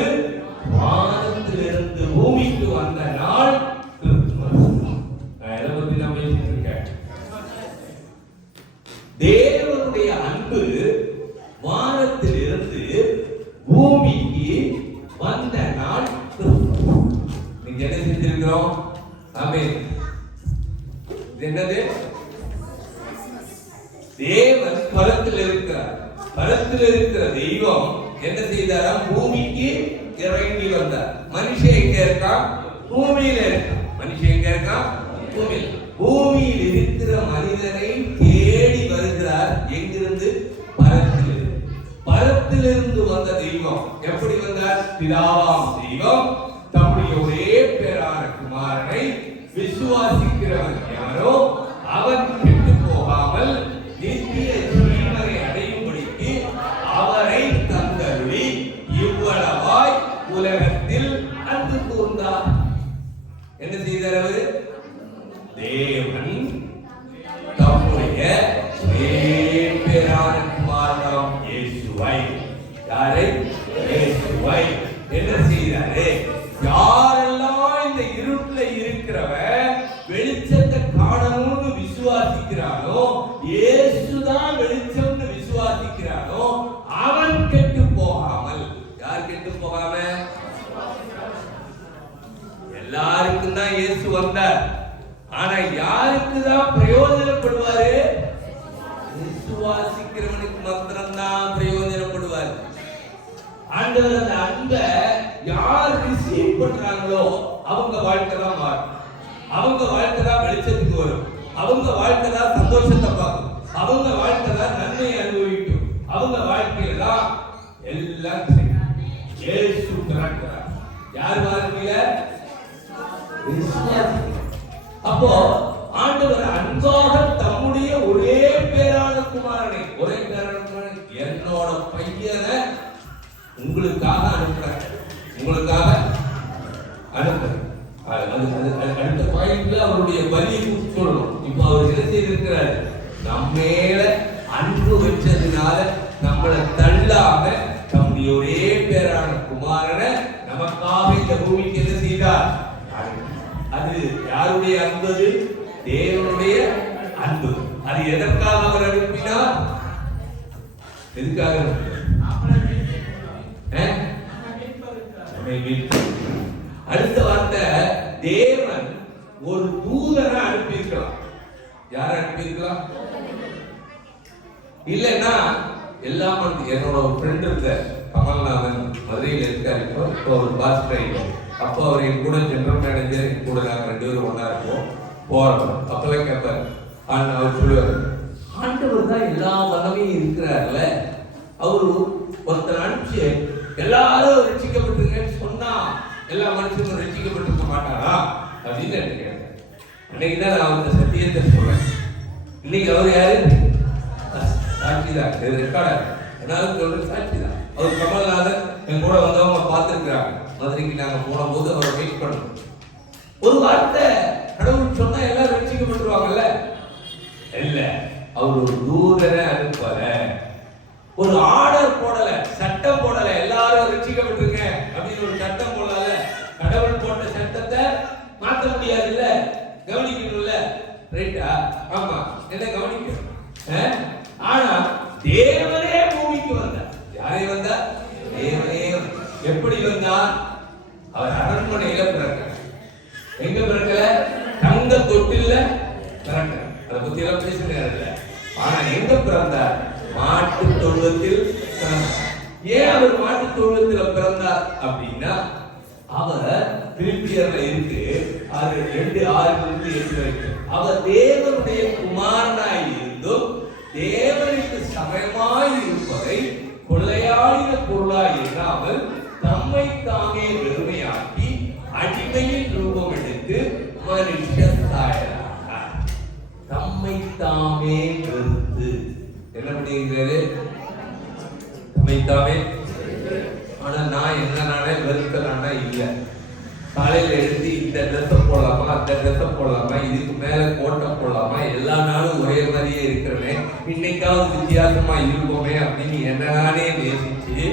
வானத்திலிருந்து பூமிக்கு வந்த நாள் கிறிஸ்துமஸ். நான் எதை பத்தி நான் பேசிட்டு இருக்கேன்? தேவனுடைய அன்பு வானத்திலிருந்து பூமிக்கு வந்த நாள் கிறிஸ்துமஸ். நீங்க என்ன செஞ்சிருக்கிறோம்? ஆமென். என்னது? தேவன் பரத்தில் இருக்கிறார். பரத்தில் இருக்கிற தெய்வம் என்ன செய்தாராம்? பூமிக்கு இறங்கி வந்தார். மனுஷன் எங்க இருக்கான்? பூமியில இருக்கான். மனுஷன் எங்க இருக்கான்? பூமியில். பூமியில் இருக்கிற மனிதனை தேடி வருகிறார். எங்கிருந்து? பரத்திலிருந்து. பரத்திலிருந்து வந்த தெய்வம் எப்படி வந்தார்? பிதாவாம் தெய்வம் தம்முடைய ஒரே பேரான குமாரனை விசுவாசிக்கிறவன் யாரோ அவன் கெட்டு போகாமல் நித்திய ஜீவனை அடையும்படிக்கு அவரை தந்தருளி இவ்வளவாய் உலகத்தில் அன்பு கூர்ந்தார். என்ன செய்தார் அவர்? தேவன் தம்முடைய பேரான குமாரனாம் இயேசுவை, யாரை? இயேசுவை என்ன செய்தாரு? யாரெல்லாம் இந்த இருட்டுல இருக்கிறவன் வெளிச்சத்தை காணணும்னு விசுவாசிக்கிறானோ, இயேசுதான் வெளிச்சம்னு விசுவாசிக்கிறானோ, அவன் கெட்டு போகாமல். யார் கெட்டு போகாம? எல்லாருக்கும் தான் இயேசு வந்தார். ஆனா யாருக்கு தான் பிரயோஜனப்படுவாரு? விசுவாசிக்கிறவனுக்கு மாத்திரம்தான் பிரயோஜனப்படுவார். ஆண்டவர் அந்த அன்பை யார் ரிசீவ் பண்றாங்களோ அவங்க வாழ்க்கை தான் மாறும். அவங்க வாழ்க்கை தான் வெளிச்சத்துக்கு வரும். அவங்க வாழ்க்கை தான் சந்தோஷத்தை பார்க்கும். அவங்க வாழ்க்கை தான் நன்மையை அனுபவிக்கும். அவங்க வாழ்க்கையில தான் எல்லாம் இயேசு திறக்கிறார். யார் வாழ்க்கையில? அப்போ ஆண்டவர் அன்பாக தம்முடைய ஒரே பேரான குமாரனை, ஒரே பேரான குமாரனை, என்னோட பையனை உங்களுக்காக அனுப்புறேன், உங்களுக்காக அனுப்புறேன். அடுத்த பாயிண்ட்ல அவருடைய பலியை சொல்லணும். இப்ப அவர் என்ன செய்திருக்கிறார்? நம்ம மேல அன்பு வச்சதுனால நம்மளை தள்ளாம தம்முடைய ஒரே பேரான குமாரனை நமக்காக இந்த பூமிக்கு என்ன செய்தார்? அது யாருடைய அன்பு? தேவனுடைய அன்பு. அது எதற்காக அவர் அனுப்பினார்? எதுக்காக? அடுத்த வார்த்தை, தேவ அனுப்பியிருக்கலாம். இல்லைன்னா எல்லாம் என்னோட ஒரு ஃப்ரெண்ட் இருந்த கமல்நாதன் மதுரையில் இருக்காரு. இப்போ ஒரு பாஸ் டிரைவர். அப்போ அவர் என் கூட ஜெனரல் மேனேஜர், என் கூட நாங்கள் 2 பேரும் ஒன்றா இருப்போம். போகிறோம் அப்போதான் கேட்பார். அவர் சொல்லுவார், ஆண்டவர் தான் எல்லா வல்லமையும் இருக்கிறார்ல, அவரு ஒருத்தர் அனுப்பிச்சு எல்லாரும் ரட்சிக்கப்பட்டிருக்கேன்னு சொன்னா எல்லா மனுஷனும் ரட்சிக்கப்பட்டிருக்க மாட்டாரா அப்படின்னு கேட்டேன். அன்னைக்கு தான் நான் அந்த சத்தியத்தை சொல்றேன். இன்னைக்கு அவர் யாரு? சாட்சிதான், ரெக்கார்டர். என்னாலும் சொல்றது சாட்சிதான். அவர் கமல்நாதன் என் கூட வந்தவங்க பார்த்துருக்கிறாங்க. மதுரைக்கு நாங்க போன போது அவரை வெயிட் பண்ணணும். ஒரு வார்த்தை கடவுள் சொன்னா எல்லாரும் ரட்சிக்கப்பட்டுருவாங்கல்ல? இல்ல, அவர் ஒரு தூதரை அனுப்பல, ஒரு ஆர்டர் போடல, சட்டம் போடல, எல்லாரும் ரட்சிக்கப்பட்டிருக்க அப்படின்னு ஒரு சட்டம் போடல. கடவுள் போட்ட சட்டத்தை மாற்ற முடியாது இல்ல, கவனிக்கணும்ல. ரைட்டா? ஆமா, என்ன கவனிக்கணும். ஆனா தேவனே பூமிக்கு வந்தார். யாரே வந்தார்? தேவனே. எப்படி வந்தார்? அவர் அரண்மனையில பிறக்க. எங்க பிறக்கல? தங்க தொட்டில பிறக்க. அதை பத்தி எல்லாம் பேசுறாரு. ஆனா எங்க பிறந்தார்? மாட்டு தொழுவத்தில் பிறந்தார். ஏன் அவர் மாட்டு தொழுவத்தில் பிறந்தார் அப்படின்னா, அவர் பிலிப்பியர்ல இருக்கு 2:6-8 வரைக்கும் அவர் தேவனுடைய குமாரனாய் இருந்தும் தேவனுக்கு சமயமாய் இருப்பதை கொள்ளையாடின பொருளாய் இல்லாமல் தம்மை தாமே வெறுமையாக்கி அடிமையின் ரூபம் எடுத்து மனுஷனானார். தம்மை தாமே வெறுத்து என்ன பண்ணிருக்கிறாரு? தம்மை தாமே. ஆனா நான் என்னன்னானே வெறுக்கலானா இல்ல. காலையில எழுதி இந்த ட்ரெஸ்ஸை போடலாமா, அந்த ட்ரெஸ்ஸை போடலாமா, இதுக்கு மேல கோட்டை போடலாமா, எல்லா நாளும் ஒரே மாதிரியே இருக்கிறனே, இன்னைக்காவது வித்தியாசமா இருப்போமே அப்படின்னு என்ன நானே நேசிச்சு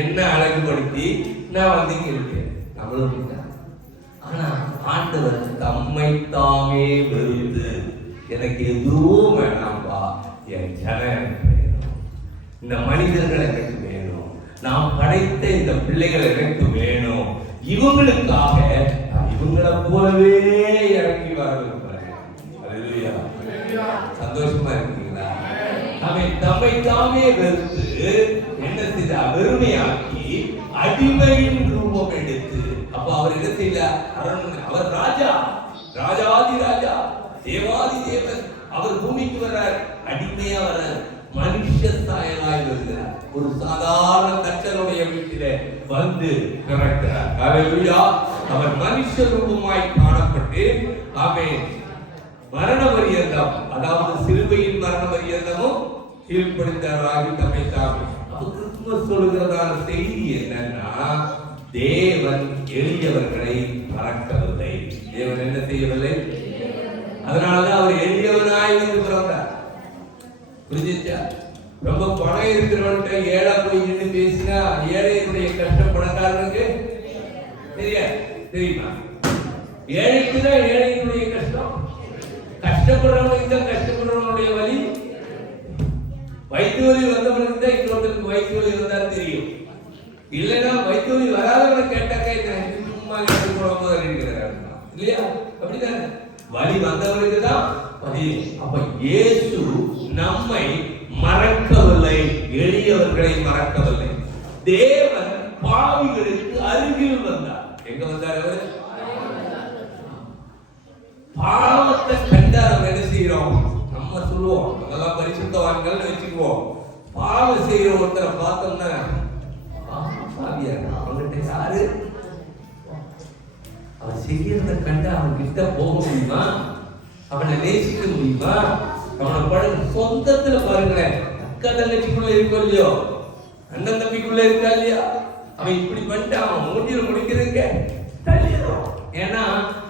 என்ன அழகுபடுத்தி நான் வந்து இங்க இருக்கேன். நம்மளும். ஆனா ஆண்டவர் தம்மை தாமே வெறுத்து, எனக்கு எதுவும் வேணாம்பா, என் ஜனம் எனக்கு வேணும், இந்த மனிதர்கள் எனக்கு வேணும், நாம் படைத்த இந்த பிள்ளைகள் எனக்கு வேணும், இவங்களுக்காக இவங்களை போலவே இறங்கி வர விரும்புறேன். அல்லேலூயா. சந்தோஷமா இருக்கீங்களா? அவன் தம்மை தாமே வெறுத்து என்ன செய்த? வெறுமையாக்கி அடிமையின் ரூபம் எடுத்து. அப்ப அவர் என்ன செய்யல? அரண்மனை. அவர் ராஜா, ராஜாதி ராஜா, தேவாதி தேவன். அவர் பூமிக்கு வர்றார், அடிமையா வர்றார், மனுஷ சாயலாய் வருகிறார். ஒரு சாதாரண தச்சனுடைய வீட்டிலே வந்து பிறக்கிறார். அல்லேலூயா. அவர் மனுஷ ரூபமாய் காணப்பட்டு ஆமென் மரண பரியந்தம், அதாவது சிலுவையின் மரண பரியந்தமும் கீழ்ப்படிந்தவராகி தம்மை தாமே. அப்ப கிறிஸ்துமஸ் சொல்லுகிறதான செய்தி என்னன்னா, தேவன் எளியவர்களை மறக்கவில்லை. தேவன் என்ன செய்யவில்லை? அதனாலதான் அவர் எளியவனாய் வந்து பிறந்தார். புரிஞ்சிச்சா? ரொம்ப பணம் இருக்கிறவன்ட்ட ஏழா போய் நின்று பேசினா ஏழையினுடைய கஷ்டம் பணக்காரனுக்கு தெரியுமா? ஏழைக்கு தான் ஏழையினுடைய கஷ்டம், கஷ்டப்படுறவனுக்கு தான் கஷ்டப்படுறவனுடைய வலி. வயிற்று வலி வந்தவனுக்கு தான் இன்னொருத்தருக்கு வயிற்று வலி வந்தா தெரியும். இல்லைன்னா வயிற்று வலி வராதவனை கேட்டாக்க சும்மா இருக்கிறார் இல்லையா? அப்படித்தானே? வலி வந்தவனுக்கு தான் வலி. அப்ப இயேசு நம்மை மறக்கவில்லை, எளியவர்களை மறக்கவில்லை. தேவன் பாவிகளுக்கு அருகில் வந்தார். எங்க வந்தார் அவர்? பாவத்தை கண்டார். நம்ம என்ன செய்யறோம்? நம்ம சொல்லுவோம், அதெல்லாம் பரிசுத்தவான்கள் வச்சுக்குவோம். பாவம் செய்யற ஒருத்தரை பார்த்தோம்னா அவங்ககிட்ட யாரு? அவன் செய்யறத கண்டு அவன் கிட்ட போக முடியுமா? அவனை நேசிக்க முடியுமா? அவனை பழகு. சொந்தத்துல பாருங்களேன், அக்கா தங்கச்சிக்குள்ள இருக்கோ இல்லையோ, அண்ணன் தம்பிக்குள்ள இருக்கா இல்லையா, அவன் இப்படி பண்ணிட்டு அவன் மூட்டில முடிக்கிறதுக்க தள்ளிடுறோம். ஏன்னா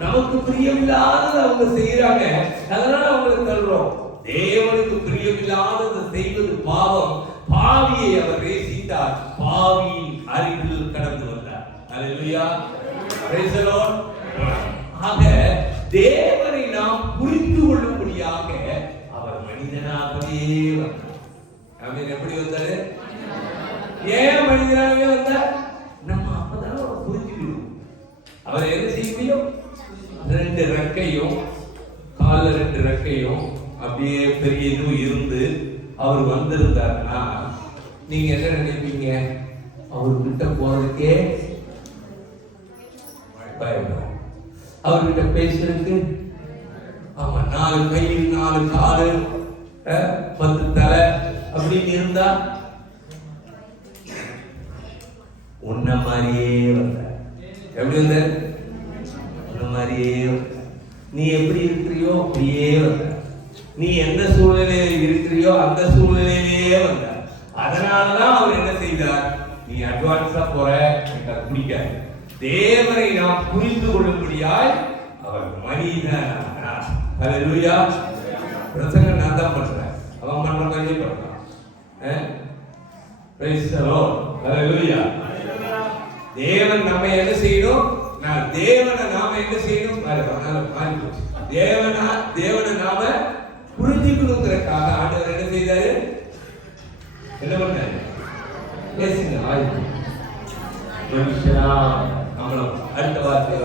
நமக்கு பிரியமில்லாததை அவங்க செய்யறாங்க, அதனால அவங்களுக்கு தள்ளுறோம். தேவனுக்கு பிரியமில்லாததை செய்வது பாவம். பாவியை அவர் நேசித்தார், பாவியின் அருகில் கடந்து வந்தார். அல்லேலூயா. Praise the Lord. ஆக தேவனை நாம் புரிந்து கொள்ளும்படியாக அவர் மனிதனாகவே வந்தார். ஆமென். எப்படி வந்தாரு? ஏன் மனிதனாகவே வந்தார்? நம்ம அப்பதான் அவரை புரிஞ்சுக்கணும். அவர் என்ன செய்ய முடியும்? 2 ரெக்கையும், கால்ல 2 ரெக்கையும், அப்படியே பெரிய இது இருந்து அவர் வந்திருந்தாருன்னா நீங்க என்ன நினைப்பீங்க? அவர்கிட்ட போறதுக்கே பயப்படும். அவர்கிட்ட பேசுறதுக்கு ஆமா 4 கை 4 காலு 10 தலை அப்படின்னு இருந்தா உன்ன மாதிரியே வந்த. எப்படி வந்த? உன்ன மாதிரியே நீ எப்படி இருக்கிறியோ அப்படியே வந்த. நீ என்ன சூழ்நிலையில இருக்கிறியோ அந்த சூழ்நிலையிலேயே வந்த. அதனாலதான் அவர் என்ன செய்தார்? நீ அட்வான்ஸா போற, எனக்கு பிடிக்காது. தேவனை நாம் புரிந்து கொள்ளும்படியாய் அவர் மனிதனானார். ஹல்லேலூயா. பிரசங்கம் நான் தான் பண்றேன், அவன் பண்ற மாதிரியே பண்றான். Praise the Lord. ஹல்லேலூயா. தேவன் நம்ம என்ன செய்யணும்? நான் தேவனை நாம என்ன செய்யணும்? தேவனை நாம புரிஞ்சுக்கணுங்கிறதுக்காக ஆண்டவர் என்ன செய்தாரு? என்ன பண்ணாரு? பேசுங்க. மனுஷனா நம்மளும் அடுத்த வார்த்தை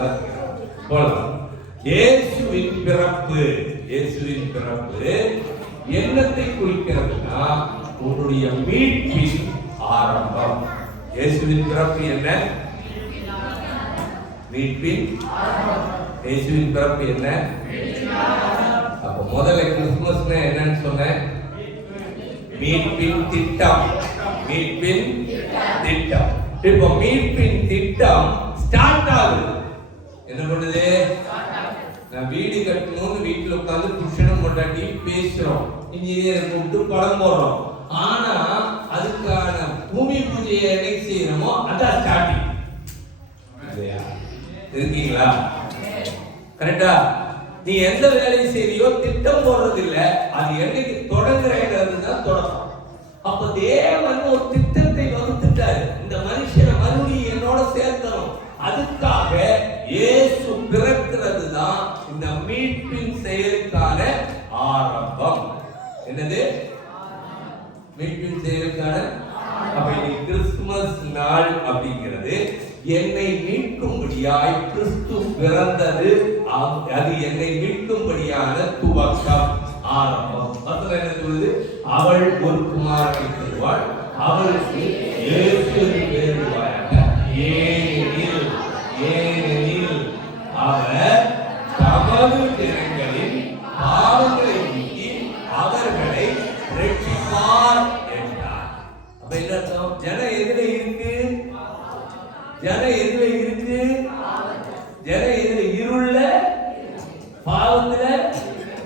போலாம். இயேசுவின் பிறப்பு என்னத்தை குறிக்கிறதுனா உன்னுடைய மீட்பின் ஆரம்பம். இயேசுவின் பிறப்பு என்ன? மீட்பின் இயேசுவின் பிறப்பு என்ன? அப்ப முதல்ல கிறிஸ்துமஸ்னா என்னன்னு சொன்னேன்? மீட்பின் திட்டம். மீட்பின் திட்டம். இப்போ மீட்பின் திட்டம் ஸ்டார்ட் ஆகுது. என்ன பண்ணுது? நான் வீடு கட்டணும்னு வீட்டுல உட்கார்ந்து புருஷனும் பொண்டாட்டி பேசுறோம், இன்ஜினியர் கூப்பிட்டு படம் போடுறோம். ஆனா அதுக்கான பூமி பூஜையை என்னைக்கு செய்யணுமோ அதான் ஸ்டார்டிங். இருக்கீங்களா? கரெக்டா? நீ எந்த வேலையை செய்யறியோ திட்டம் போடுறது இல்ல, அது என்னைக்கு தொடங்குறது தான் தொடக்கம். அப்ப தேவன் ஒரு திட்டத்தை வகுத்துட்டாரு. இந்த மனுஷனை மறுபடியும் என்னோட சேர்க்கணும். அதுக்காக இயேசு பிறக்கிறது தான் இந்த மீட்பின் செயலுக்கான ஆரம்பம். என்னது? மீட்பின் செயலுக்கான. அப்ப இன்னைக்கு கிறிஸ்துமஸ் நாள் அப்படிங்கிறது என்னை மீட்கும்படியாய் கிறிஸ்து பிறந்தது. அது என்னை மீட்கும்படியான துவக்கம், ஆரம்பம். மற்ற என்ன சொல்லுது? அவள் ஒரு குமாரனை பெறுவாள், அவளுக்கு இயேசு பெறுவாயாக. ஏனெனில் அவர் தமது ஜனங்களின் பாவங்களை நீக்கி அவர்களை ரட்சிப்பார் என்றார். அப்ப என்ன அர்த்தம்? ஜனம் எதுல இருக்கு? ஜனம் எதுல இருக்கு? ஜனம் எதுல? இருள்ல, பாவத்துல,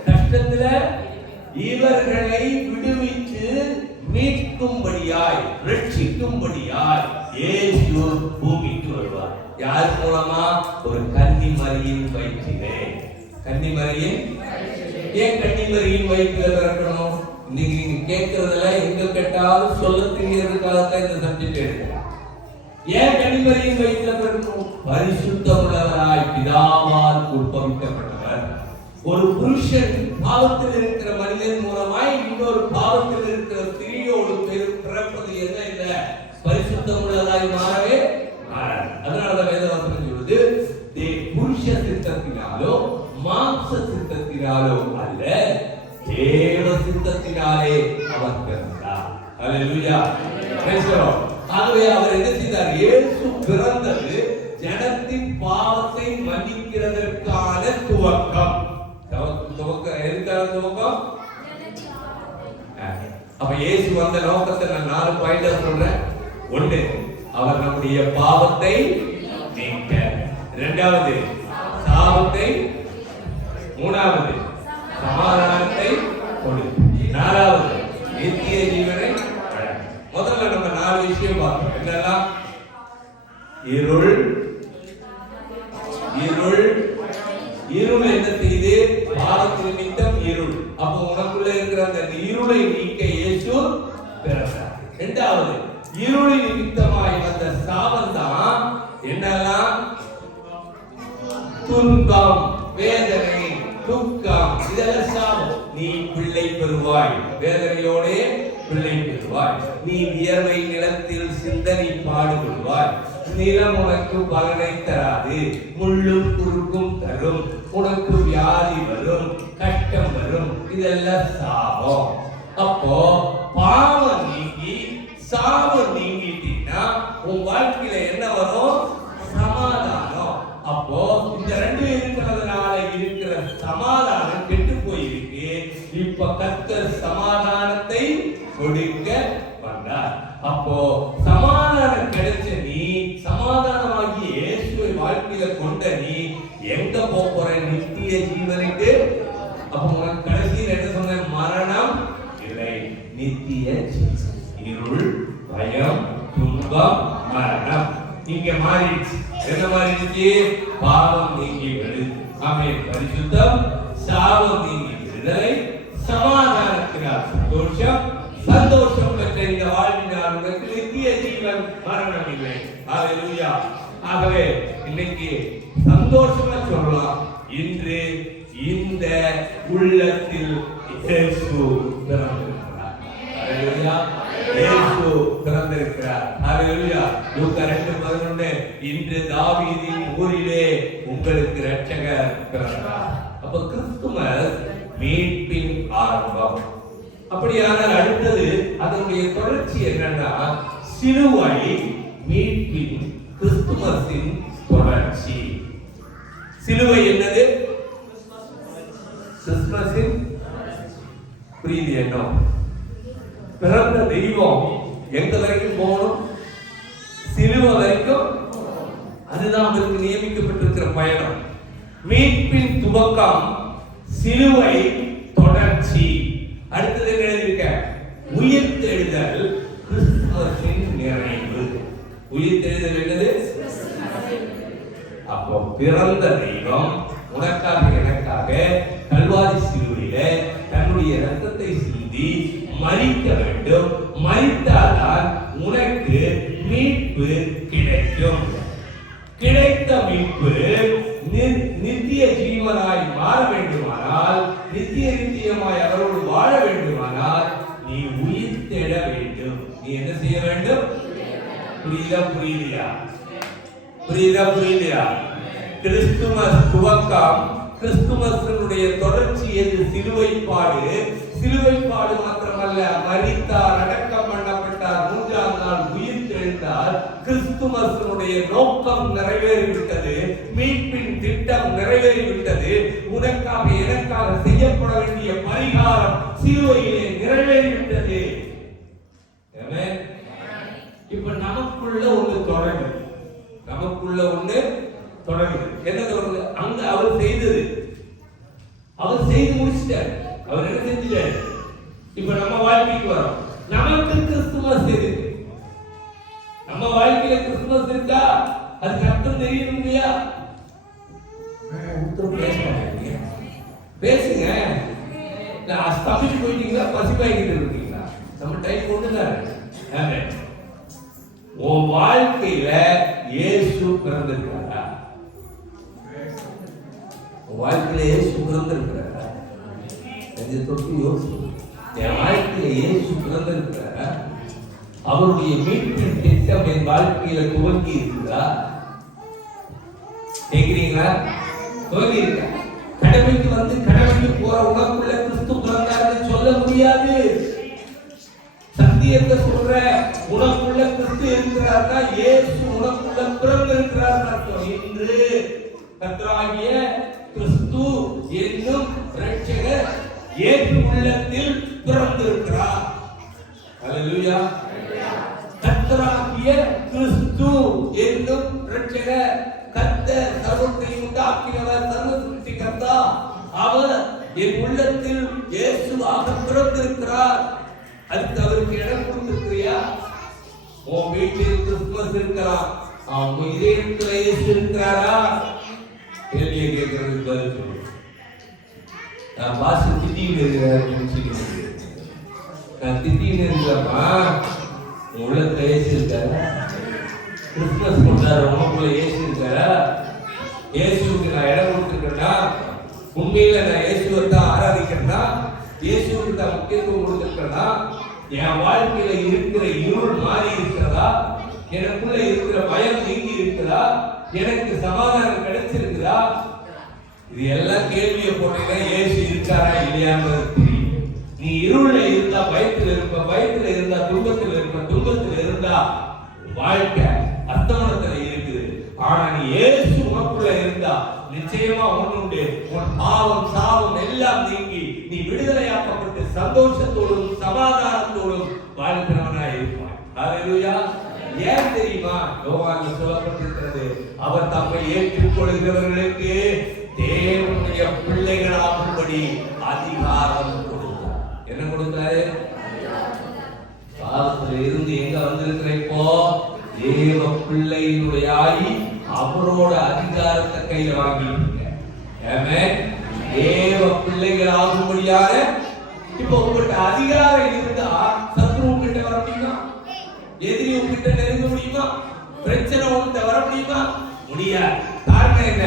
கஷ்டத்துல. இவர்களை விடுவித்து மீட்கும்படியாய் ரட்சிக்கும்படியாய் இயேசு பூமிக்கு வருவார். யார் மூலமா? ஒரு கன்னிமரியின் வயிற்றிலே. கன்னிமரியின். ஏன் கன்னிமரியின் வயிற்றில பிறக்கணும்? இன்னைக்கு நீங்க கேட்கறதுல எங்க கேட்டாலும் சொல்ல தெரியறதுக்காக தான் இந்த சப்ஜெக்ட் எடுக்கிறேன். ஏன் கன்னிமரியின் வயிற்றில பிறக்கணும்? பரிசுத்தமுள்ளவராய் பிதாவால் உற்பவிக்கப்பட்டவர். ஒரு புருஷன் பாவத்தில் இருக்கிற மனிதன் மூலமாய் இன்னொரு பாவத்தில் இருக்கிற ஸ்திரீயோடு பிறப்பது என்ன? இல்ல, பரிசுத்தமுள்ளவராய் மாறவே மாறாது. அதனாலதான் வேதவசனம் சொல்லுது, புருஷ சித்தத்தினாலோ மாம்ச சித்தத்தினாலோ அல்ல, தேவ சித்தத்தினாலே அவர் பிறந்தார். ஹல்லேலூயா. ஆகவே அவர் என்ன செய்தார்? இயேசு பிறந்தது ஜனத்தின் பாவத்தை மன்னிக்கிறதற்கான துவக்கம். எதுக்கான துவக்கம்? அப்ப இயேசு வந்த நோக்கத்தை நான் 4 பாயிண்டா சொல்றேன். 1, அவர் நம்முடைய பாவத்தை நீக்க. 2வது, சாபத்தை. 3வது, சமாதானத்தை கொடுக்க. 4வது, நித்திய ஜீவனை. முதல்ல நம்ம 4 விஷயம் பார்த்தோம். என்னெல்லாம்? இருள். இருள் என்ன செய்து? பாவத்தின் நிமித்தம் இருள். அப்போ உனக்குள்ள இருக்கிற அந்த இருளை நீக்க இயேசு பிறந்தார். 2வது, இருளின் நிமித்தமாய் வந்த சாபம் தான் என்னெல்லாம்? துன்பம், வேதனை, துக்கம். இதெல்லாம் சாபம். நீ பிள்ளை பெறுவாய், வேதனையோட பிள்ளை பெறுவாய். நீ வியர்வை நிலத்தில் சிந்தனை பாடுபடுவாய். நிலம் உனக்கு பலனை தராது, முள்ளும் குறுக்கும் தரும், உனக்கு வியாதி வரும், கஷ்டம் வரும், இதெல்லாம் சாபம். அப்போ பாவம் நீங்கி சாபம் நீங்கிட்டீங்கன்னா உன் வாழ்க்கையில என்ன வரும்? சமாதானம். அப்போ இந்த ரெண்டு இருக்கிறதுனால இருக்கிற சமாதானம் கெட்டு போயிருக்கு. இப்ப கர்த்தர் சமாதானத்தை கொடுக்க வந்தார். அப்போ சமாதானம் கிடைச்ச நீ, சமாதானமாகி இயேசுவை வாழ்க்கையில கொண்ட நீ எங்க போற? நித்திய ஜீவனுக்கு. அப்ப உனக்கு கடைசியில் என்ன சொன்ன? மரணம் இல்லை, நித்திய ஜீவன். இருள், பயம், துன்பம், மரணம் இங்க மாறிடுச்சு. என்ன மாறிடுச்சு? பாவம் நீங்கி விடுதலை. ஆமென். பரிசுத்தம், சாபம் நீங்கி விடுதலை, சமாதானத்தினால் சந்தோஷம், சந்தோஷம் பெற்ற இந்த வாழ்வினால் உனக்கு நித்திய ஜீவன், மரணம் இல்லை. ஹல்லேலூயா. ஆகவே இன்னைக்கு சந்தோஷமா சொல்லலாம், இன்று இந்த உள்ளத்தில் இயேசு பிறந்திருக்கிறார். ஹல்லேலூயா. இயேசு பிறந்திருக்கிறார். ஹல்லேலூயா. லூக்கா 2:11 இன்று தாவீதின் ஊரிலே உங்களுக்கு இரட்சகர் பிறந்தார். அப்ப கிறிஸ்துமஸ் மீட்பின் ஆரம்பம். அப்படியானால் அடுத்தது அதனுடைய தொடர்ச்சி என்னன்னா சிலுவை மீட்பின், கிறிஸ்துமஸின் தொடர்ச்சி. சிலுவை என்னது? கிறிஸ்துமஸின் புரியுது என்ன? பிறந்த தெய்வம் எங்க வரைக்கும் போகணும்? சிலுவை வரைக்கும். அதுதான் அவருக்கு நியமிக்கப்பட்டிருக்கிற பயணம். மீட்பின் துவக்கம், சிலுவை தொடர்ச்சி. அடுத்தது என்ன எழுதியிருக்க? உயிர்த்தெழுதல், கிறிஸ்துமஸின் நிறைவு. உயிர்த்தெழுதல் என்னது? அப்போ பிறந்த தெய்வம் உனக்காக எனக்காக கல்வாரி சிலுவையில தன்னுடைய ரத்தத்தை சிந்தி மரிக்க வேண்டும். மரித்தால்தான் உனக்கு மீட்பு கிடைக்கும். கிடைத்த மீட்பு நித்திய ஜீவனாய் மாற வேண்டுமானால், நித்தியமாய் அவரோடு வாழ வேண்டுமானால் நீ உயிர் தேட வேண்டும். நீ என்ன செய்ய வேண்டும்? புரியுதா? கிறிஸ்துமஸ் துவக்கம், கிறிஸ்துமஸினுடைய தொடர்ச்சி எது? சிலுவைப்பாடு. சிலுவைப்பாடு மாத்திரமல்ல, மரித்தார், அடக்கம் பண்ணப்பட்டார், மூன்றாம் நாள் உயிர் தெழுந்தார். கிறிஸ்துமஸினுடைய நோக்கம் நிறைவேறிவிட்டது. மீட்பின் திட்டம் நிறைவேறிவிட்டது. உனக்காக எனக்காக செய்யப்பட வேண்டிய பரிகாரம் சிலுவையிலே நிறைவேறிவிட்டது. இப்ப நமக்குள்ள ஒண்ணு தொடங்குது. என்ன தொடங்குது? அங்க அவர் செய்தது, அவர் செய்து முடிச்சிட்டார். அவர் என்ன செஞ்சிட்டார்? இப்ப நம்ம வாழ்க்கைக்கு வரோம். நமக்கு கிறிஸ்துமஸ் இருக்கு. நம்ம வாழ்க்கையில கிறிஸ்துமஸ் இருக்கா? அதுக்கு அர்த்தம் தெரியணும் இல்லையா? பேசுங்க. தமிழ் போயிட்டீங்களா? பசிப்பாய்கிட்டு இருக்கீங்களா? நம்ம டைம் ஒண்ணுதான். உன் வாழ்க்கையில இயேசு பிறந்திருக்காரா? வாழ்க்கையில இயேசு பிறந்திருக்கிறாரா? தொட்டு யோசிச்சு. என் வாழ்க்கையில இயேசு பிறந்திருக்கிறாரா? அவருடைய மீட்பின் திட்டம் என் வாழ்க்கையில துவங்கி இருக்குதா? கேக்குறீங்களா? துவங்கி இருக்கா? கடமைக்கு வந்து கடமைக்கு போற உனக்குள்ள கிறிஸ்து பிறந்தாருன்னு சொல்ல முடியாது. சத்தியத்தை சொல்ற, உனக்குள்ள கிறிஸ்து இருக்கிறார்னா இயேசு உனக்குள்ள பிறந்திருக்கிறார் அர்த்தம். இன்று கர்த்தராகிய கிறிஸ்து என்னும் இரட்சகர் இயேசு உள்ளத்தில் பிறந்திருக்கிறார். ஹல்லேலூயா. கர்த்தராகிய கிறிஸ்து என்னும் இரட்சகர், கர்த்தர் சர்வத்தை உண்டாக்கினவர், சர்வ சிருஷ்டிகர்த்தா, அவர் என் உள்ளத்தில் இயேசுவாக பிறந்திருக்கிறார். அதுக்கு அவருக்கு இடம் கொடுத்திருக்கிறியா? உன் வீட்டில் கிறிஸ்துமஸ் இருக்கலாம், அவங்க இதயத்துல இயேசு இருக்கிறாரா? கேள்வியை கேட்கறதுக்கு பதில் சொல்லு. நான் பாசு திட்டின்னு இருக்கிறேன். நான் திட்டின்னு இருக்கிறப்பா உள்ளத்துல இயேசு இருக்காரா? கிறிஸ்துமஸ் கொண்டாடுற உனக்குள்ள இயேசு இருக்காரா? இயேசுக்கு நான் இடம் கொடுத்துருக்கேன்னா, உண்மையில நான் இயேசுவை தான் ஆராதிக்கிறேன்னா, இயேசுவுக்கு தான் முக்கியத்துவம் கொடுத்திருக்கிறதா? என் வாழ்க்கையில இருக்கிற இருள் மாறி இருக்கிறதா? எனக்குள்ள இருக்கிற பயம் நீங்கி இருக்குதா? எனக்கு சமாதானம் கிடைச்சிருக்குதா? இது எல்லாம் கேள்வியை போட்டீங்கன்னா இயேசு இருக்காரா இல்லையான்றது தெரியும். நீ இருள இருந்தா பயத்துல இருப்ப, பயத்துல இருந்தா துன்பத்துல இருப்ப, துன்பத்துல இருந்தா வாழ்க்கை அர்த்தமனத்துல இருக்குது. ஆனா நீ இயேசு உனக்குள்ள இருந்தா நிச்சயமா ஒண்ணுண்டு, உன் பாவம் சாபம் எல்லாம் நீங்கி நீ விடுதலையாக்கப்பட்டு சந்தோஷத்தோடும் சமாதானத்தோடும் வாழ்கிறவனாய் இருப்பாய். ஹல்லேலூயா. ஏன் தெரியுமா? யோவானில் சொல்லப்பட்டிருக்கிறது, அவர் தம்மை ஏற்றுக்கொள்கிறவர்களுக்கு தேவனுடைய பிள்ளைகளாகும்படி அதிகாரம் கொடுத்தார். என்ன கொடுத்தாரு? பாவத்துல இருந்து எங்க வந்திருக்கிற இப்போ தேவ பிள்ளையினுடைய ஆகி அவரோட அதிகாரத்தை கையில வாங்கிட்டீங்க. ஆமென். தேவ பிள்ளைகள் ஆகும்படியாக இப்போ உங்கள்கிட்ட அதிகாரம் இருந்தா சத்ரு உங்ககிட்ட வர முடியுமா? எதிரி உங்ககிட்ட நெருங்க முடியுமா? பிரச்சனை உங்ககிட்ட வர முடியுமா? முடியாது. காரணம் என்ன?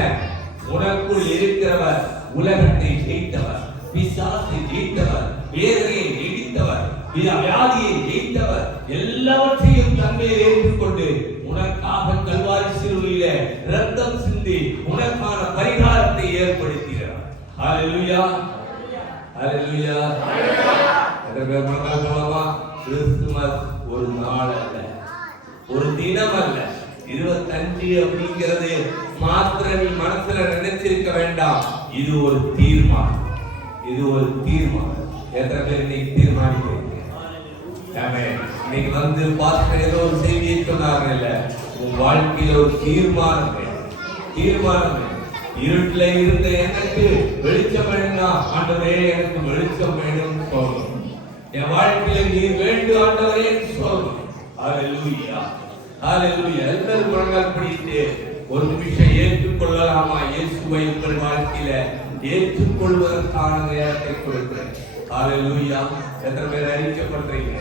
உனக்குள் இருக்கிறவர் உலகத்தை ஜெயித்தவர், பிசாசை ஜெயித்தவர், வேதனையை ஜெயித்தவர், வியாதியை ஜெயித்தவர், எல்லாவற்றையும் தன்மையை ஏற்றுக்கொண்டு உனக்காக கல்வாரி சிலுவையிலே ரத்தம் சிந்தி உனக்கான பரிகாரத்தை ஏற்படுத்தினார். ஹல்லேலூயா. ஹல்லேலூயா. கிறிஸ்துமஸ் ஒரு நாள் அல்ல, ஒரு தினம் அல்ல. 25 அப்படிங்கிறது மாத்திரம் நீ மனசுல நினைச்சிருக்க வேண்டாம். இது ஒரு தீர்மானம். இது ஒரு தீர்மானம். எத்தனை பேர் இன்னைக்கு தீர்மானிக்கிறீங்க? இன்னைக்கு வந்து பார்த்து ஏதோ ஒரு செய்தியை சொன்னாங்க இல்ல, உன் வாழ்க்கையில ஒரு தீர்மானம் வேணும். தீர்மானம் வேணும். இருட்டுல இருந்த எனக்கு வெளிச்சம் வேணும்னா ஆண்டவரே எனக்கு வெளிச்சம் வேணும்னு சொல்லணும். என் வாழ்க்கையில நீ வேண்டும் ஆண்டவரே சொல்லணும். ஹல்லேலூயா. ஹல்லேலூயா. எல்லாரும் முழங்கால் படிட்டு ஒரு நிமிஷம் ஏற்றுக்கொள்ளலாமா? இயேசுவை உங்கள் வாழ்க்கையில ஏற்றுக்கொள்வதற்கான நேரத்தை கொடுக்கிறேன். ஹல்லேலூயா. எத்தனை பேர் அறிக்கப்படுறீங்க?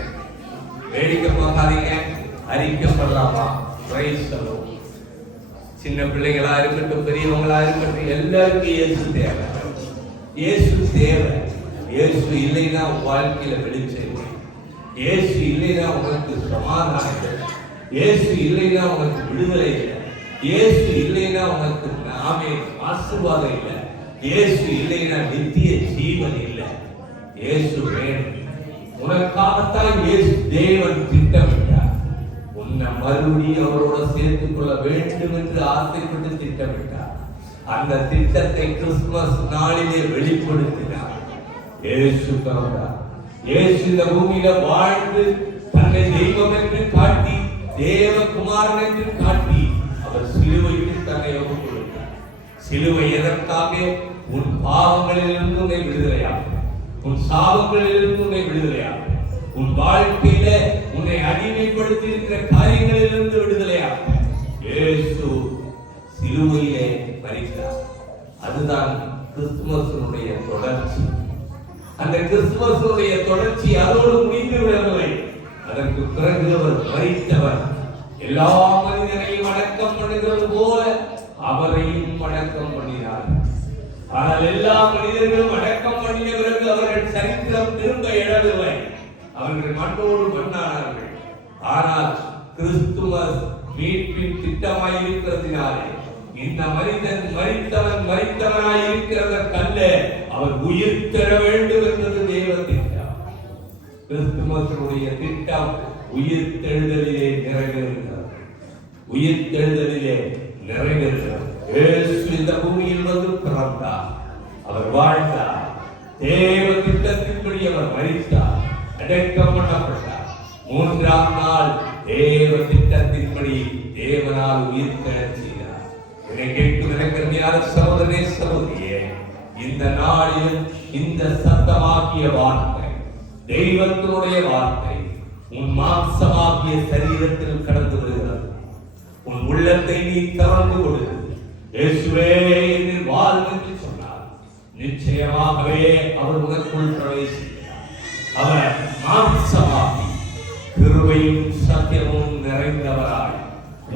வேடிக்கை பார்க்காதீங்க, அறிக்கப்படலாமா? Price the Lord. சின்ன பிள்ளைகளா இருக்கட்டும், பெரியவங்களா இருக்கட்டும், எல்லாருக்கும் இயேசு தேவை. இயேசு தேவை. இயேசு இல்லைன்னா வாழ்க்கையில வெளிச்சம் இல்லை. இயேசு இல்லைன்னா உனக்கு சமாதானம் இல்லை. இயேசு இல்லைன்னா உனக்கு விடுதலை இல்லை. இயேசு இல்லைன்னா உனக்கு ஆசீர்வாதம் இல்லை. இயேசு இல்லைன்னா நித்திய ஜீவன் இல்லை. இயேசு வேணும். உனக்காகத்தான் இயேசு தேவன் திட்டமிட்டார். உன்னை மறுபடியும் அவரோட சேர்த்துக் கொள்ள வேண்டும் என்று ஆசைப்பட்டு திட்டமிட்டார். அந்த திட்டத்தை கிறிஸ்துமஸ் நாளிலே வெளிப்படுத்தினார். இயேசு பிறந்தார். இயேசு இந்த பூமியில வாழ்ந்து தன்னை தெய்வம் என்று காட்டி, தேவகுமாரன் என்று காட்டி, அவர் சிலுவைக்கு தன்னை ஒப்புக் கொடுத்தார். சிலுவை எதற்காக? உன் பாவங்களிலிருந்து உன்னை விடுதலையாகும், உன் சாபங்களிலிருந்து உன்னை விடுதலையாகும், உன் வாழ்க்கையில உன்னை அடிமைப்படுத்தி இருக்கிற காரியங்களிலிருந்து விடுதலையாகும். இயேசு சிலுவையிலே மரித்தார். அதுதான் கிறிஸ்துமஸினுடைய தொடர்ச்சி. அந்த கிறிஸ்துமஸுடைய தொடர்ச்சி அதோடு முடிந்து விடவில்லை. அதற்கு பிறகு அவர் மரித்தவர். எல்லா மனிதனையும் அடக்கம் பண்ணுகிறது போல அவரையும் அடக்கம் பண்ணினார். ஆனால் எல்லா மனிதர்களும் அடக்கம் பண்ணின பிறகு அவர்கள் சரித்திரம் திரும்ப எழவில்லை. அவர்கள் மண்ணோடு மண்ணானார்கள். ஆனால் கிறிஸ்துமஸ் மீட்பின் திட்டமாய் இருக்கிறதினாலே இந்த மனிதன் மரித்தவனாய் இருக்கிறதற்கல்ல, அவர் உயிர் பெற வேண்டும் என்பது தேவ திட்டம். கிறிஸ்துமஸுடைய திட்டம் உயிர் தெழுதலிலே நிறைவேறுகிறது. உயிர் தெழுதலிலே நிறைவேறுகிறது. இயேசு இந்த பூமியில் வந்து பிறந்தார். அவர் வாழ்ந்தார். தேவ திட்டத்தின்படி அவர் மரித்தார், அடக்கம் பண்ணப்பட்டார். 3ஆம் நாள் தேவ திட்டத்தின்படி தேவனால் உயிர் தெழச் செய்தார். என்னை கேட்கும் நினைக்கிற சகோதரனே, சகோதரியே, இந்த நாளில் இந்த சத்தமாகிய வார்த்தை, தெய்வத்தினுடைய வார்த்தை உன் மாம்சமாகிய சரீரத்தில் கடந்து வருகிறது. உன் உள்ளத்தை நீ திறந்து கொடு. இயேசுவே என்னில் வாரும் என்று சொன்னார். நிச்சயமாகவே அவர் உனக்குள் பிரவேசிக்கிறார். அவர் மாம்சமாகி கிருபையும் சத்தியமும் நிறைந்தவராய்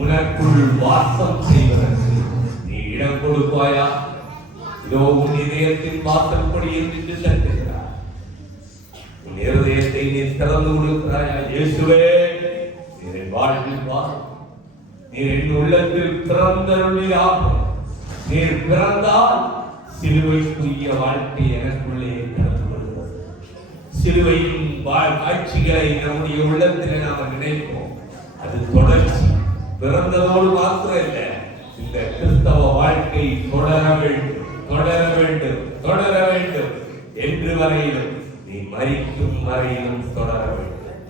உனக்குள் வாசம் செய்வதற்கு நீ இடம் கொடுப்பாயா? இதோ உன் இதயத்தின் வாசற்படியில் நின்று தட்டுகிறார். உன் இருதயத்தை நீ திறந்து கொடுக்கிறாயா? இயேசுவே என் வாழ்வில் வா. நீர் என் உள்ளத்தில் பிறந்தருளியாக நீர் பிறந்தால் சிலுவைக்குரிய வாழ்க்கை எனக்குள்ளே கடந்து வருகிறது. சிலுவையின் காட்சிகளை நம்முடைய உள்ளத்திலே நாம் நினைப்போம். அது தொடர்ச்சி. பிறந்ததோடு மாத்திரம் இல்லை, இந்த கிறிஸ்தவ வாழ்க்கை தொடர வேண்டும், தொடர வேண்டும், தொடர வேண்டும் என்று வரையிலும் நீ மரிக்கும் வரையிலும் தொடர வேண்டும்,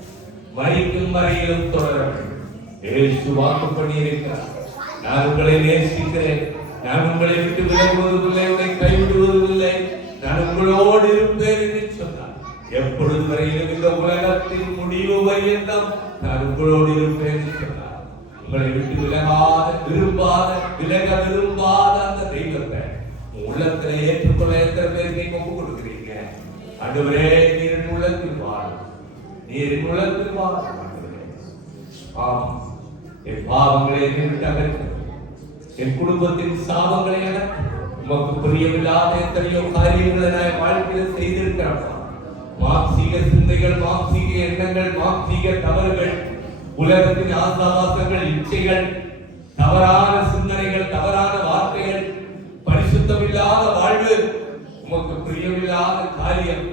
மரிக்கும் வரையிலும் தொடர வேண்டும். இயேசு வாக்கு பண்ணியிருக்கிறார், நான் உங்களை நேசிக்கிறேன், நான் உங்களை விட்டு விலகுவதில்லை, உங்களை கைவிடுவதில்லை, நான் உங்களோடு இருப்பேன் என்று சொன்னார். எப்பொழுது வரையிலும் இந்த உலகத்தின் முடிவு வரையிலும் நான் உங்களோடு இருப்பேன் என்று சொன்னார். உங்களை விட்டு விலக விரும்பாத அந்த தெய்வத்தை உள்ளத்துல ஏற்றுக்கொள்ள எத்தனை பேருக்கு நீங்க ஒப்பு கொடுக்கிறீங்க? ஆண்டவரே, நீர் உள்ளத்தில் வாழும், நீர் உள்ளத்தில் வாழும். என் பாவங்களை அகற்று, என் குடும்பத்தின் சாபங்களை அகற்று. உமக்கு பிரியமில்லாத எத்தனையோ காரியங்களை நான் வாழ்க்கையில் செய்திருக்கிறப்பா. மாம்சீக சிந்தைகள், மாம்சீக எண்ணங்கள், மாம்சீக தவறுகள், உலகத்தின் ஆசாவாசங்கள், இச்சைகள், தவறான சிந்தனைகள், தவறான வார்த்தைகள், பரிசுத்தமில்லாத வாழ்வு, உமக்கு பிரியமில்லாத காரியம்,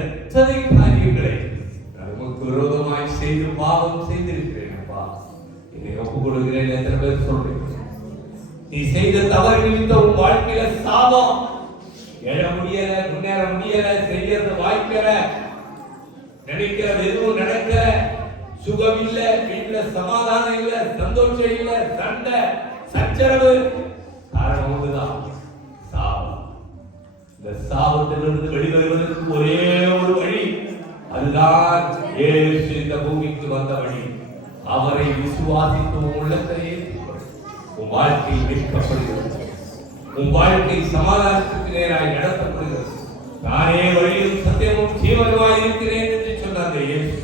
எத்தனை காரியங்களை நான் உமக்கு விரோதமாய் செய்து பாவம் செய்திருக்கிறேன். அப்பா, என்னை ஒப்புக் கொடுக்கிறேன். எத்தனை பேர் சொல்றேன்? நீ செய்த தவறு நிமித்த உன் வாழ்க்கையில சாபம், எழ முடியல, முன்னேற முடியல, செய்யறது வாய்க்கல, நினைக்கிறது எதுவும் நடக்கல, சுகம் இல்ல, வீட்டுல சமாதானம் இல்ல, சந்தோஷம் இல்ல, சண்டை சச்சரவு. காரணம் ஒன்றுதான், சாபம். இந்த சாபத்திலிருந்து வெளிவருவதற்கு ஒரே ஒரு வழி, அதுதான் இயேசு இந்த பூமிக்கு வந்த வழி. அவரை விசுவாசித்து உள்ளத்திலே உன் வாழ்க்கை மீட்கப்படுகிறது, உன் வாழ்க்கை சமாதானத்துக்கு நேராக நடத்தப்படுகிறது. நானே வழியும் சத்தியமும் ஜீவனுமாய் இருக்கிறேன் என்று சொன்னார் இயேசு.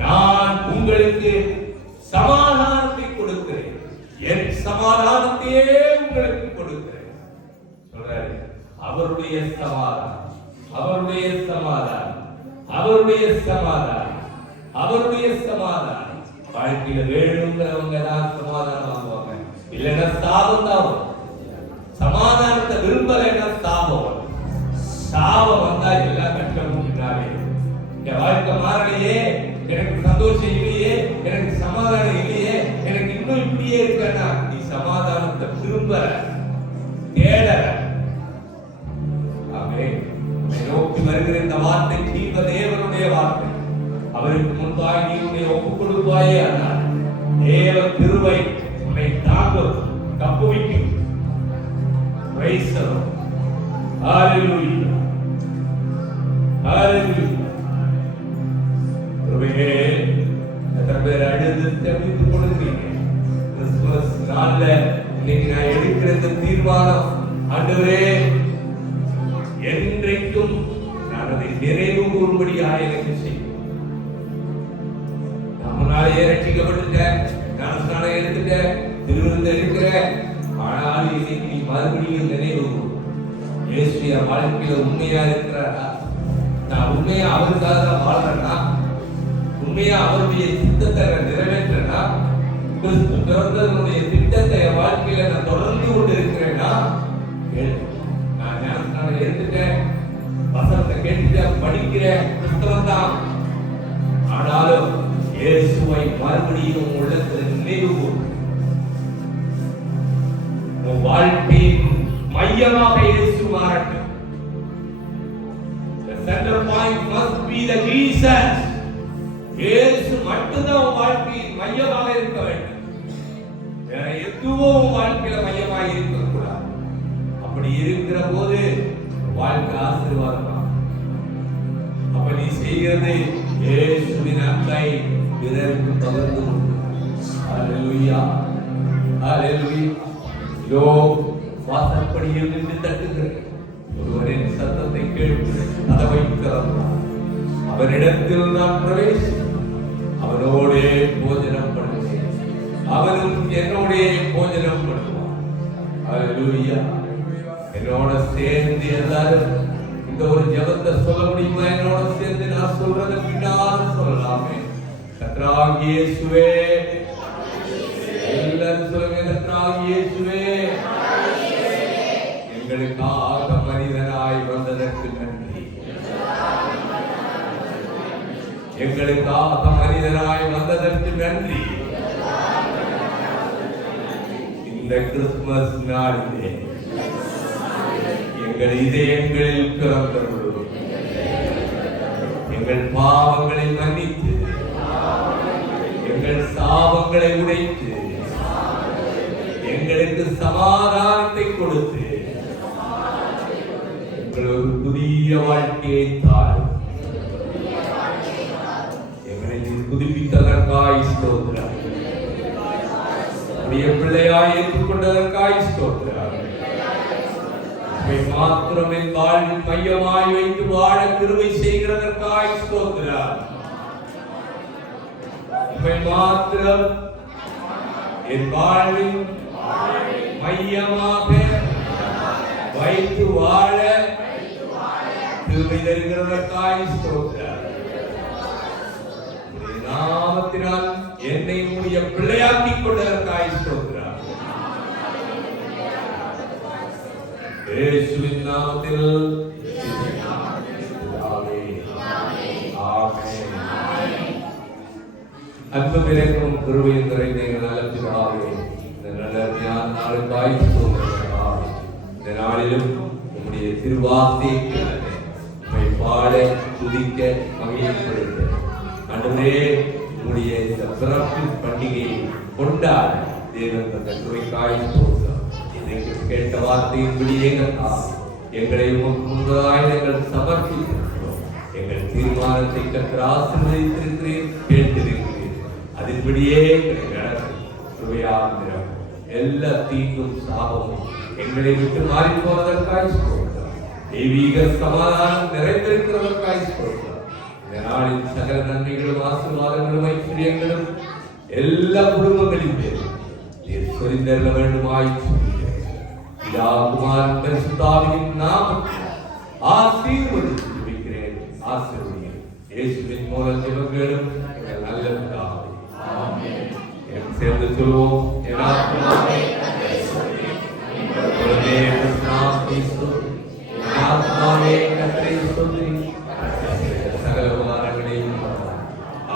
நான் உங்களுக்கு சமாதானத்தை கொடுக்கிறேன், என் சமாதானத்தையே உங்களுக்கு கொடுக்கிறேன் சொல்றாரு. அவருடைய சமாதானம், அவருடைய சமாதானம், அவருடைய சமாதானம், அவருடைய சமாதானம் வாழ்க்கையில வேணுங்கிறவங்க தான் சமாதானம் வாங்குவாங்க, இல்லைன்னா சாபம் தான் வரும். சமாதானத்தை விரும்பலைன்னா சாபம் வரும். சாபம் வந்தா எல்லாம் கஷ்டமும் பின்னாலே. என் வாழ்க்கை மாறலையே, எனக்கு சந்தோஷம் இல்லையே, எனக்கு சமாதானம் இல்லையே, எனக்கு இன்னும் இப்படியே இருக்கா, நீ சமாதானத்தை விரும்பல, தேடல. ஆமென். நோக்கி வருகிற இந்த வார்த்தை தீர்க்க தேவனுடைய வார்த்தை. அவருக்கு முன்பாக நீ உன்னை ஒப்புக் கொடுப்பாயே, ஆனால் தேவ கிருபை உன்னை தாங்கும், தப்புவிக்கும். Praise the Lord. Hallelujah. Hallelujah. பிரபுவே, எத்தனை பேர் அழுது தவித்துக் கொள்கிறீங்க? கிறிஸ்துமஸ் நாள்ல இன்னைக்கு நான் எடுக்கிற இந்த தீர்மானம், ஆண்டவரே, என்றைக்கும் நான் அதை நிறைவு கூறும்படியாக எனக்கு செய்யும். நாளே ரட்சிக்கப்பட்டுட்டேன், நான் ஸ்நானம் எடுத்துட்டேன், திருவிருந்து எடுக்கிறேன், ஆனால் இன்னைக்கு நீ மறுபடியும் நினைவு இயேசு என் வாழ்க்கையில உண்மையா இருக்கிறாரா? நான் உண்மையா அவருக்காக வாழ்றேன்னா, உண்மையா அவருடைய சித்தத்தை நான் நிறைவேற்றேன்னா, கிறிஸ்து பிறந்ததனுடைய திட்டத்தை என் வாழ்க்கையில நான் தொடர்ந்து கொண்டு இருக்கிறேன்னா, நான் ஞானஸ்நானம் எடுத்துட்டேன், வசனத்தை கேட்டுட்டேன், படிக்கிறேன், கிறிஸ்தவன் தான். ஆனாலும் இயேசுவை மறுபடியும் உள்ளத்தில் நினைவு கூர்ந்து உன் வாழ்க்கையின் மையமாக இயேசு மாறட்டும். The center point must be the Jesus. இயேசு மட்டும்தான் உன் வாழ்க்கையின் மையமாக இருக்க வேண்டும். வேற எதுவும் உன் வாழ்க்கையில மையமாக இருக்கக்கூடாது. அப்படி இருக்கிற போது வாழ்க்கை ஆசீர்வாதமா. அப்ப நீ செய்கிறது இயேசுவின் அன்பை பிறருக்கு பகிர்ந்து கொடு. ஹல்லேலூயா, ஹல்லேலூயா. இதோ வாசற்படியில் நின்று தட்டுகிறேன், ஒருவரின் சத்தத்தை கேட்டு கதவை திறந்தார். அவனிடத்தில் நான் பிரவேசி அவனோடே போஜனம் பண்ணுவேன், அவனும் என்னோடே போஜனம் பண்ணுவான். ஹல்லேலூயா. என்னோட சேர்ந்து எல்லாரும் இந்த ஒரு ஜெபத்தை சொல்ல முடியுமா? என்னோட சேர்ந்து நான் சொல்றதை பின்னால் சொல்லலாமே. கர்த்தராகிய இயேசுவே, கர்த்தராகிய இயேசுவே, எங்களுக்காக மனிதனாய் வந்ததற்கு நன்றி. எங்களுக்காக மனிதனாய் வந்ததற்கு நன்றி. இந்த கிறிஸ்துமஸ் நாளிலே எங்கள் இதயங்களில் பிறந்தவர்களும் எங்கள் பாவங்களை மன்னித்து எங்கள் சாபங்களை உடைத்து எங்களுக்கு சமாதானத்தை கொடுத்து எங்கள் ஒரு புதிய வாழ்க்கையை தாரும். எங்களை புதுப்பித்ததற்காய் ஸ்தோத்திரம். உடைய பிள்ளையாய் ஏற்றுக்கொண்டதற்காய் ஸ்தோத்திரம். மாத்திரம் என் வாழ்வில் மையமாய் வைத்து வாழ கிருபை செய்கிறதற்காய் ஸ்தோத்திரம். மாத்திரம் என் வாழ்வில் மையமாக வைத்து வாழ கிருபை தருகிறதற்காய் ஸ்தோத்திரம். நாமத்தினால் என்னை உடைய பிள்ளையாக்கிக் கொண்டதற்காய் ஸ்தோத்திரம். இயேசுவின் நாமத்தில் அன்பும் இரக்கமும் கிருபையும் நிறைந்த எங்கள் நல்ல பிதாவே, இந்த நல்ல நாளுக்காய் ஸ்தோத்திரம். இந்த நாளிலும் உம்முடைய திருவார்த்தையை உம்மை பாட துதிக்க மகிழ்ச்சிப்படுத்த ஆண்டவரே, உம்முடைய இந்த பிறப்பு பண்டிகையை கொண்டாட தேவன் தந்த கிருபைக்காய் ஸ்தோத்திரம். இன்றைக்கு கேட்ட வார்த்தையின்படியே எங்களை முன்பதாய் நாங்கள் சமர்ப்பித்திருக்கிறோம். எங்கள் தீர்மானத்தை கர்த்தர் ஆசீர்வதித்திருக்கிறேன், கேட்டிருக்கிறேன். அதன்படியே எல்லா தீங்கும் சாபமும் எங்களை விட்டு மாறி போவதற்காய் ஸ்தோத்திரம். தெய்வீக சமாதானம் நிறைந்திருக்கிறதற்காய் ஸ்தோத்திரம். இந்த நாளின் சகல நன்மைகளும் ஆசீர்வாதங்களும் ஐஸ்வர்யங்களும் எல்லா குடும்பங்களின் பேரும் சொரிந்தருள வேண்டுமாய் பிதா குமாரன் பரிசுத்தாவியின் நாமத்தில் ஆசீர்வதித்து ஜெபிக்கிறேன். ஆசீர்வதிக்கிறேன். இயேசுவின் மூலம் ஜெபங்களும் எங்கள் நல்ல பிதாவே, ஆமென். சேர்ந்து சொல்வோம். என் ஆத்மாவே கர்த்தரை ஸ்தோத்திரி, உம்முடைய நாமத்தை ஸ்தோத்திரி. என் ஆத்மாவே கர்த்தரை ஸ்தோத்திரி, சகல உபகாரங்களையும்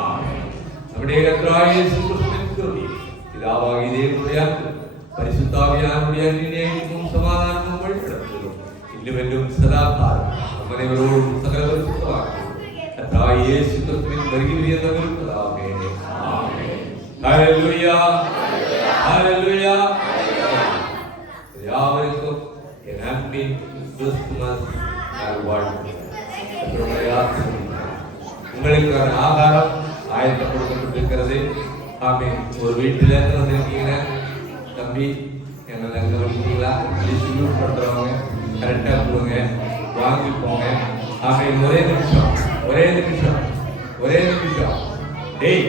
ஆமென். நம்முடைய கர்த்தராகிய இயேசு கிறிஸ்துவின் கிருபை, பிதாவாகிய தேவனுடைய அன்பு, பரிசுத்தாவியானுடைய அன்பினையும் சமாதானமும் வழிநடத்துதலும் இன்றும் என்றும் சதா காலம் நம் அனைவரோடும் சகல பரிசுத்தவான்களும் கர்த்தராகிய இயேசு கிறிஸ்துவின் வருகையில் இருப்பதாக. ஆமென். ஹல்லேலூயா, ஹல்லேலூயா. யாவருக்கும் என் அன்பின் கிறிஸ்துமஸ் நல்வாழ்த்துக்கள். உங்களுக்கான ஆகாரம் ஆயத்தப்படுத்தப்பட்டிருக்கிறது. ஆமென். ஒரு வீட்டில் இருந்து வந்திருக்கீங்கன்னா தம்பி என்ன கவனிக்கிறீங்களா? டிஸ்ட்ரிபியூட் பண்றவங்க கரெக்டா கொடுங்க, வாங்கி போங்க. ஆமென். ஒரே நிமிஷம் டேய்